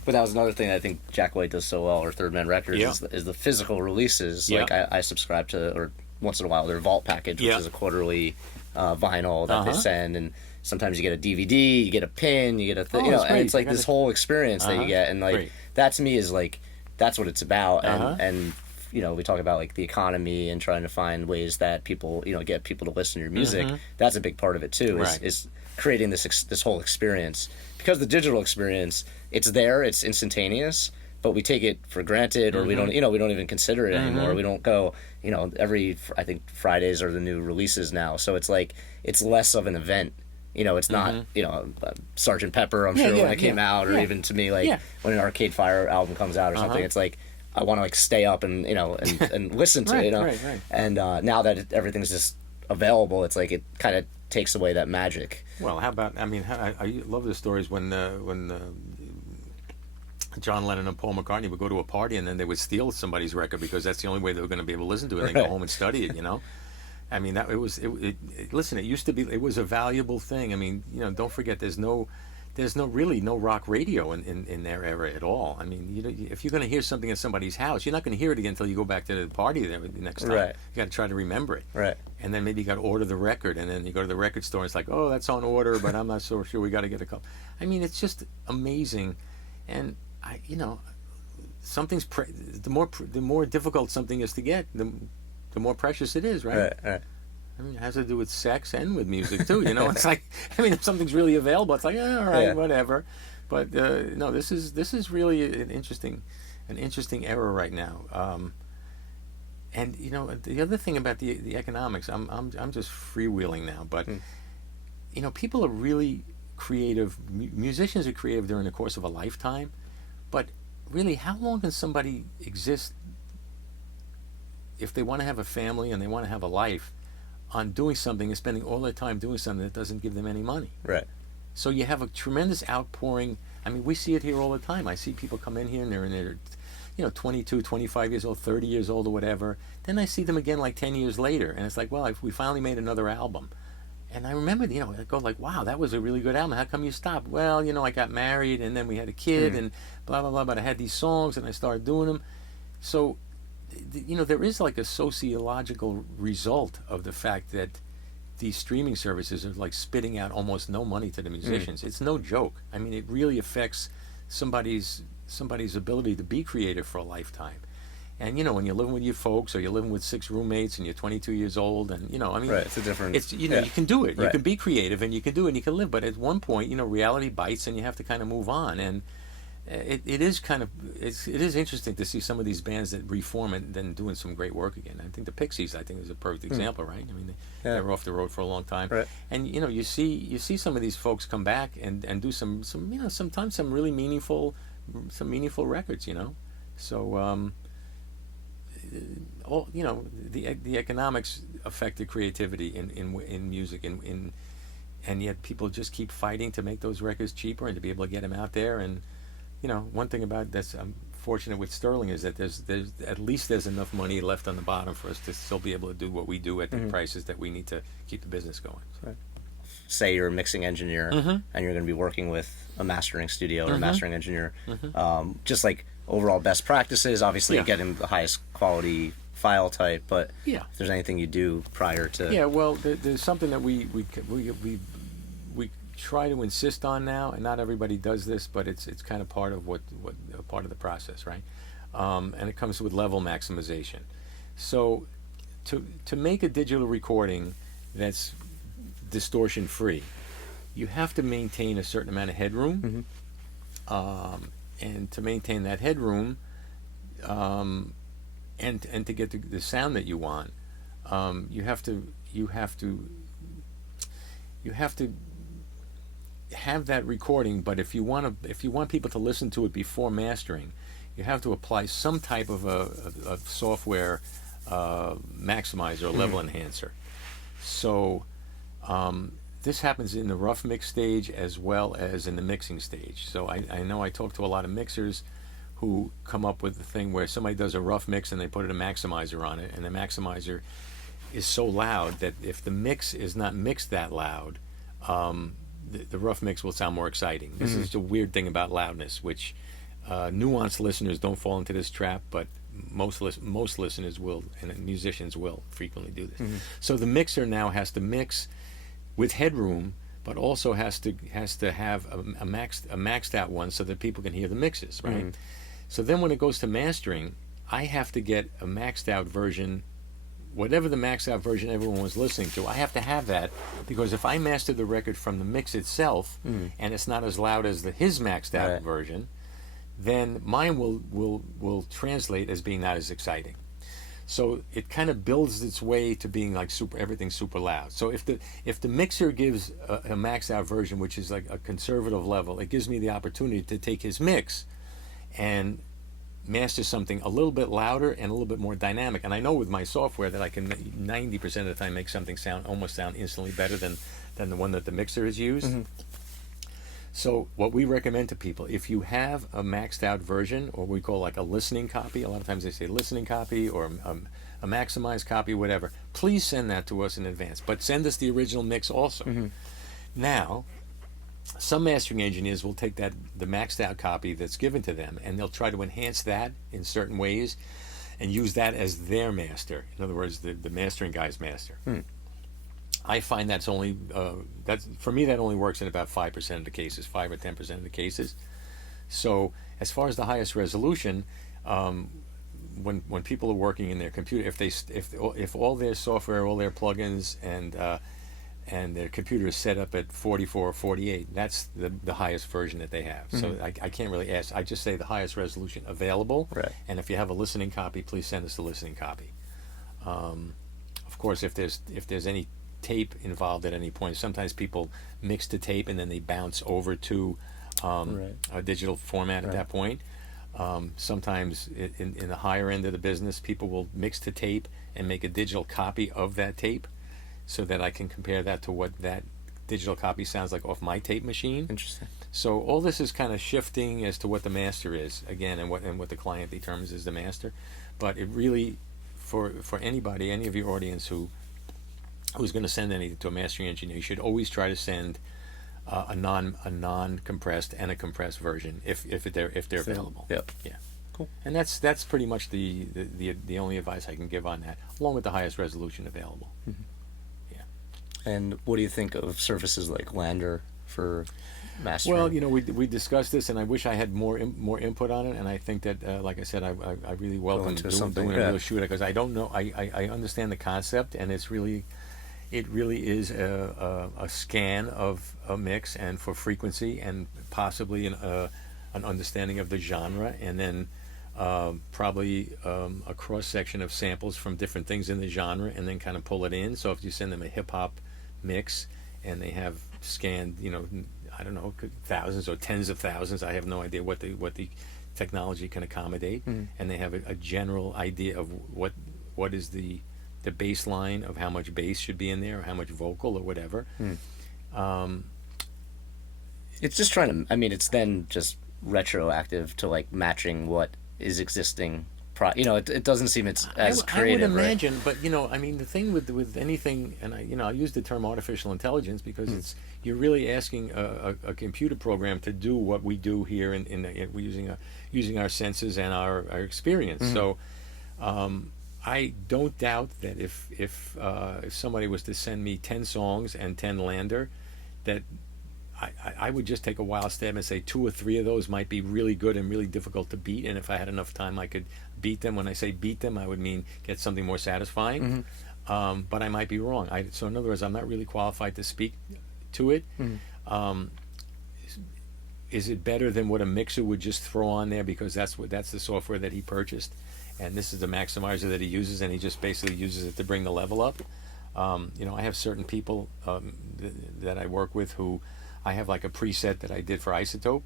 But that was another thing I think Jack White does so well, or Third Man Records, Yeah. is the physical releases. Yeah. Like I subscribe to, or once in a while, their Vault package, which Yeah. is a quarterly vinyl that they Uh-huh. send, and sometimes you get a DVD, you get a pin, you get a thing, Oh, you know, that's and great. it's like You this gotta- whole experience that you Uh-huh. get, and like Great. that to me is like that's what it's about, and Uh-huh. and you know, we talk about like the economy and trying to find ways that people, you know, get people to listen to your music. Mhm. That's a big part of it too. Right. Is creating this whole experience, because the digital experience, it's there, it's instantaneous, but we take it for granted, or we don't, you know, we don't even consider it anymore. We don't go, you know, I think Fridays are the new releases now, so it's like it's less of an event. You know, it's not, you know, Sgt. Pepper, I'm sure, when it came out, or even to me, like when an Arcade Fire album comes out or something, it's like I want to like stay up and, you know, and listen to it, you know. Right. And now that everything's just available, it's like it kind of takes away that magic. Well, how about, I love the stories when John Lennon and Paul McCartney would go to a party, and then they would steal somebody's record because that's the only way they were going to be able to listen to it, and then go home and study it, you know. I mean, listen, it used to be, it was a valuable thing. I mean, you know, don't forget, there's really no rock radio in their era at all. I mean, you know, if you're going to hear something at somebody's house, you're not going to hear it again until you go back to the party there the next time. Right. You got to try to remember it. Right. And then maybe you got to order the record, and then you go to the record store, and it's like, oh, that's on order, but I'm not so sure, we got to get a couple. I mean, it's just amazing. And you know, the more difficult something is to get, the more precious it is, right? Right. I mean, it has to do with sex and with music too. You know, it's like, I mean, if something's really available, it's like, all right, whatever. But no, this is really an interesting era right now. And you know, the other thing about the economics, I'm just freewheeling now, but you know, people are really creative. Musicians are creative during the course of a lifetime, but really, how long can somebody exist if they want to have a family and they want to have a life on doing something and spending all their time doing something that doesn't give them any money? Right. So you have a tremendous outpouring. I mean, we see it here all the time. I see people come in here and they're in their, you know, 22, 25 years old, 30 years old or whatever. Then I see them again like 10 years later, and it's like, well, we finally made another album. And I remember, you know, I go like, wow, that was a really good album. How come you stopped? Well, you know, I got married, and then we had a kid, and blah, blah, blah, but I had these songs, and I started doing them. So, you know, there is like a sociological result of the fact that these streaming services are like spitting out almost no money to the musicians. It's no joke. I mean, it really affects somebody's ability to be creative for a lifetime. And you know, when you're living with your folks, or you're living with 6 roommates, and you're 22 years old, and you know, I mean, Right. It's a different. it's, you know, you can do it. You Right. can be creative, and you can do it, and you can live. But at one point, you know, reality bites, and you have to kind of move on. And it is kind of it is interesting to see some of these bands that reform and then doing some great work again. I think the Pixies, is a perfect example, right? I mean, they were off the road for a long time, Right. and you know, you see some of these folks come back and do some you know, sometimes some really meaningful records, you know. So all, you know, the economics affected creativity in music, and yet people just keep fighting to make those records cheaper and to be able to get them out there. And you know, one thing about that's I'm fortunate with Sterling is that there's at least there's enough money left on the bottom for us to still be able to do what we do at the prices that we need to keep the business going. So. Say you're a mixing engineer, and you're going to be working with a mastering studio or a mastering engineer, just like overall best practices, obviously getting the highest quality file type, but if there's anything you do prior to... Well, there's something that we try to insist on now, and not everybody does this, but it's kind of part of what part of the process, right? And it comes with level maximization. So to make a digital recording that's distortion free, you have to maintain a certain amount of headroom, and to maintain that headroom, and to get the sound that you want, you have to have that recording, but if you want people to listen to it before mastering, you have to apply some type of a software maximizer or level enhancer. So this happens in the rough mix stage as well as in the mixing stage. So I know I talk to a lot of mixers who come up with the thing where somebody does a rough mix and they put a maximizer on it, and the maximizer is so loud that if the mix is not mixed that loud, the rough mix will sound more exciting. This is the weird thing about loudness, which nuanced listeners don't fall into this trap, but most listeners will, and musicians will frequently do this. So the mixer now has to mix with headroom, but also has to have a maxed out one so that people can hear the mixes, right? So then when it goes to mastering, I have to get a maxed out version, whatever the maxed out version everyone was listening to. I have to have that, because if I master the record from the mix itself and it's not as loud as his maxed out version, then mine will translate as being not as exciting. So it kind of builds its way to being like everything's super loud. So if the mixer gives a maxed out version, which is like a conservative level, it gives me the opportunity to take his mix and master something a little bit louder and a little bit more dynamic. And I know with my software that I can 90% of the time make something almost sound instantly better than the one that the mixer has used. So what we recommend to people, if you have a maxed out version, or we call like a listening copy, a lot of times they say listening copy or a maximized copy, whatever, please send that to us in advance. But send us the original mix also. Now, some mastering engineers will take the maxed out copy that's given to them, and they'll try to enhance that in certain ways and use that as their master. In other words, the mastering guy's master. I find that's only for me, that only works in about 5% of the cases, 5 or 10% of the cases. So as far as the highest resolution, when people are working in their computer, if all their software, all their plugins, and their computer is set up at 44 or 48, that's the highest version that they have. So I can't really ask. I just say the highest resolution available. Right. And if you have a listening copy, please send us the listening copy. Of course, if there's any tape involved at any point, sometimes people mix to tape and then they bounce over to a digital format at that point. Sometimes in the higher end of the business, people will mix to tape and make a digital copy of that tape, so that I can compare that to what that digital copy sounds like off my tape machine. Interesting. So all this is kind of shifting as to what the master is, again, and what the client determines is the master. But it really, for anybody, any of your audience who's going to send anything to a mastering engineer, you should always try to send a non-compressed and a compressed version if they're available. Yep. Yeah. Cool. And that's pretty much the only advice I can give on that, along with the highest resolution available. And what do you think of services like Lander for mastering? Well, we discussed this, and I wish I had more input on it. And I think that, like I said, I really welcome doing a real shoot, because I don't know. I understand the concept, and it really is a scan of a mix, and for frequency, and possibly an understanding of the genre, and then probably a cross section of samples from different things in the genre, and then kind of pull it in. So if you send them a hip hop mix and they have scanned, I don't know, thousands or tens of thousands, I have no idea what the technology can accommodate, and they have a general idea of what is the baseline of how much bass should be in there, or how much vocal or whatever. It's just trying to, it's then just retroactive to like matching what is existing. It doesn't seem it's as creative. I would imagine, right? but the thing with anything, and I use the term artificial intelligence because you're really asking a computer program to do what we do here we're using our senses and our experience. So I don't doubt that if somebody was to send me 10 songs and 10 Lander, that I would just take a wild stab and say 2 or 3 of those might be really good and really difficult to beat, and if I had enough time I could beat them. When I say beat them, I would mean get something more satisfying. But I might be wrong. So in other words, I'm not really qualified to speak to it. Is it better than what a mixer would just throw on there, because that's the software that he purchased, and this is the maximizer that he uses, and he just basically uses it to bring the level up? I have certain people that I work with who I have like a preset that I did for Isotope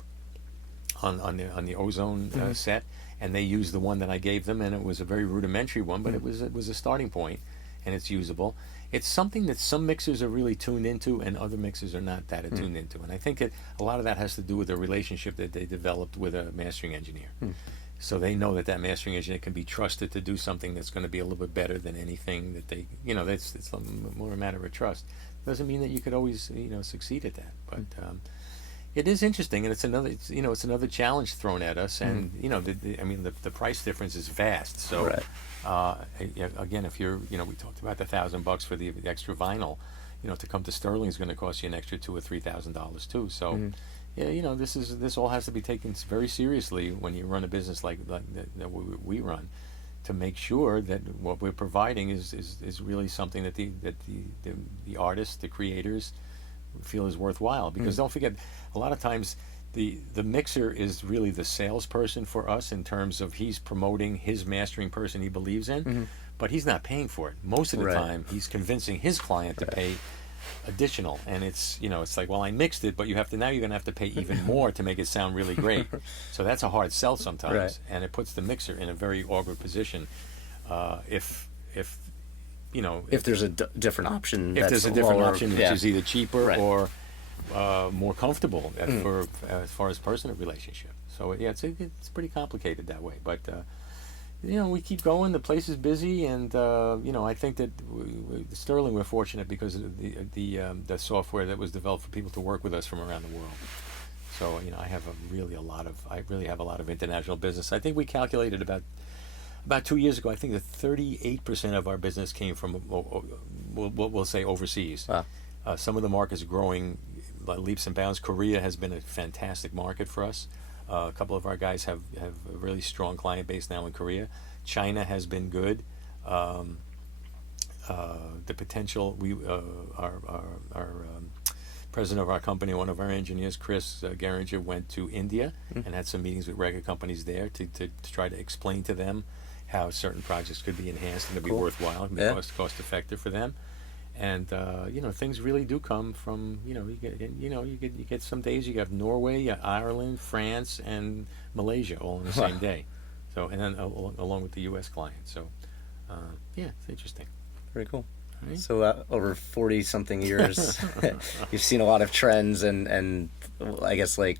on the Ozone set, and they used the one that I gave them, and it was a very rudimentary one, but it was a starting point, and it's usable. It's something that some mixers are really tuned into, and other mixers are not that attuned into, and I think a lot of that has to do with the relationship that they developed with a mastering engineer. So they know that mastering engineer can be trusted to do something that's going to be a little bit better than anything that they, it's more a matter of trust. Doesn't mean that you could always, succeed at that, but it is interesting, and it's another challenge thrown at us, and the price difference is vast. So, again, if you're, we talked about the $1,000 for the extra vinyl, to come to Sterling is going to cost you an extra $2,000 or $3,000 too. So. Yeah, this all has to be taken very seriously when you run a business like that we run, to make sure that what we're providing is really something that the artists, the creators, feel is worthwhile. Because don't forget, a lot of times the mixer is really the salesperson for us, in terms of he's promoting his mastering person he believes in, but he's not paying for it. Most of the time, he's convincing his client to pay additional, and it's like, well, I mixed it, but you're gonna have to pay even more to make it sound really great. So that's a hard sell sometimes, and it puts the mixer in a very awkward position. If there's a different option, if there's a different option which is either cheaper or more comfortable for as far as personal relationship. So it's pretty complicated that way, but. We keep going. The place is busy, and I think that Sterling, we're fortunate because of the software that was developed for people to work with us from around the world. So I really have a lot of international business. I think we calculated about 2 years ago. I think that 38% of our business came from we'll say overseas. Wow. Some of the markets are growing by leaps and bounds. Korea has been a fantastic market for us. A couple of our guys have a really strong client base now in Korea. China has been good. The potential, our president of our company, one of our engineers, Chris Geringer, went to India and had some meetings with record companies there to try to explain to them how certain projects could be enhanced and to be worthwhile and be cost effective for them. And things really do come from you get some days you have Norway, you have Ireland, France, and Malaysia all in the same day. So and then along with the U.S. client. So it's interesting. Very cool. Right. So over 40 something years, you've seen a lot of trends, and I guess I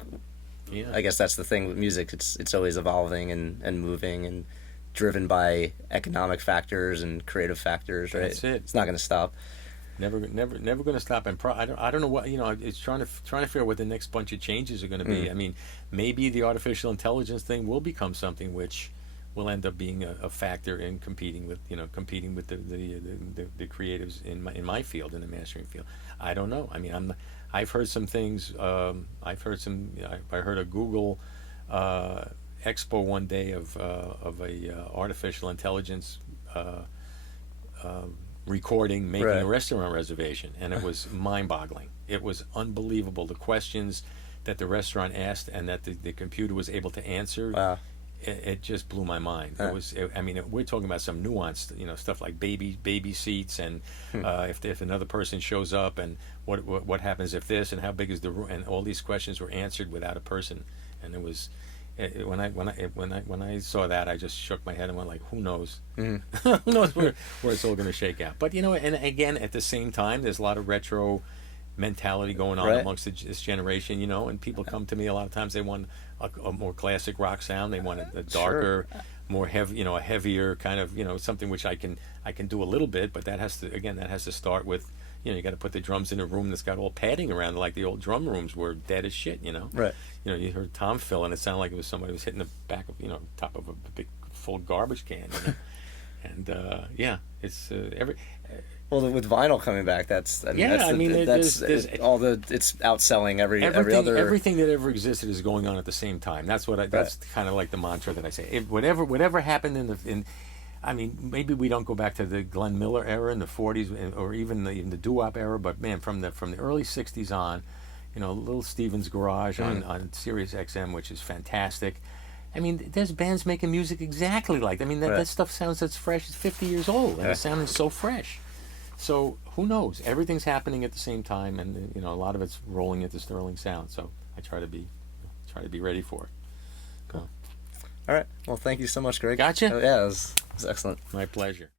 guess that's the thing with music. It's always evolving and moving and driven by economic factors and creative factors. Right. That's it. It's not going to stop. Never going to stop. And I don't know what It's trying to figure out what the next bunch of changes are going to be. I mean, maybe the artificial intelligence thing will become something which will end up being a factor in competing with the creatives in my field, in the mastering field. I don't know. I mean, I've heard some things. I heard a Google expo one day of a artificial intelligence. Recording, making a restaurant reservation, and it was mind-boggling. It was unbelievable, the questions that the restaurant asked and that the computer was able to answer. Wow. It just blew my mind. We're talking about some nuanced, stuff like baby seats, and if another person shows up, and what happens if this, and how big is the room, and all these questions were answered without a person, and it was. When I saw that, I just shook my head and went like, "Who knows? Who knows where it's all going to shake out?" But and again, at the same time, there's a lot of retro mentality going on amongst this generation, and people come to me a lot of times. They want a more classic rock sound. They want a darker, more heavy, a heavier kind of, something which I can do a little bit, but that has to start with. You got to put the drums in a room that's got all padding around, like the old drum rooms were dead as shit. Right. You heard Tom fill, and it sounded like it was somebody who was hitting the back of, top of a big full garbage can. And it's every. Well, with vinyl coming back, it's outselling everything that ever existed is going on at the same time. That's that's kind of like the mantra that I say. Whatever happened maybe we don't go back to the Glenn Miller era in the 40s or even the doo-wop era, but man, from the early 60s on, Little Steven's Garage on Sirius XM, which is fantastic. I mean, there's bands making music exactly like that. I mean, that stuff sounds as fresh as 50 years old, and it sounds so fresh. So who knows? Everything's happening at the same time, and you know, a lot of it's rolling into Sterling Sound. So I try to be ready for it. Cool. All right. Well, thank you so much, Greg. Gotcha. Oh, yeah, it was excellent. My pleasure.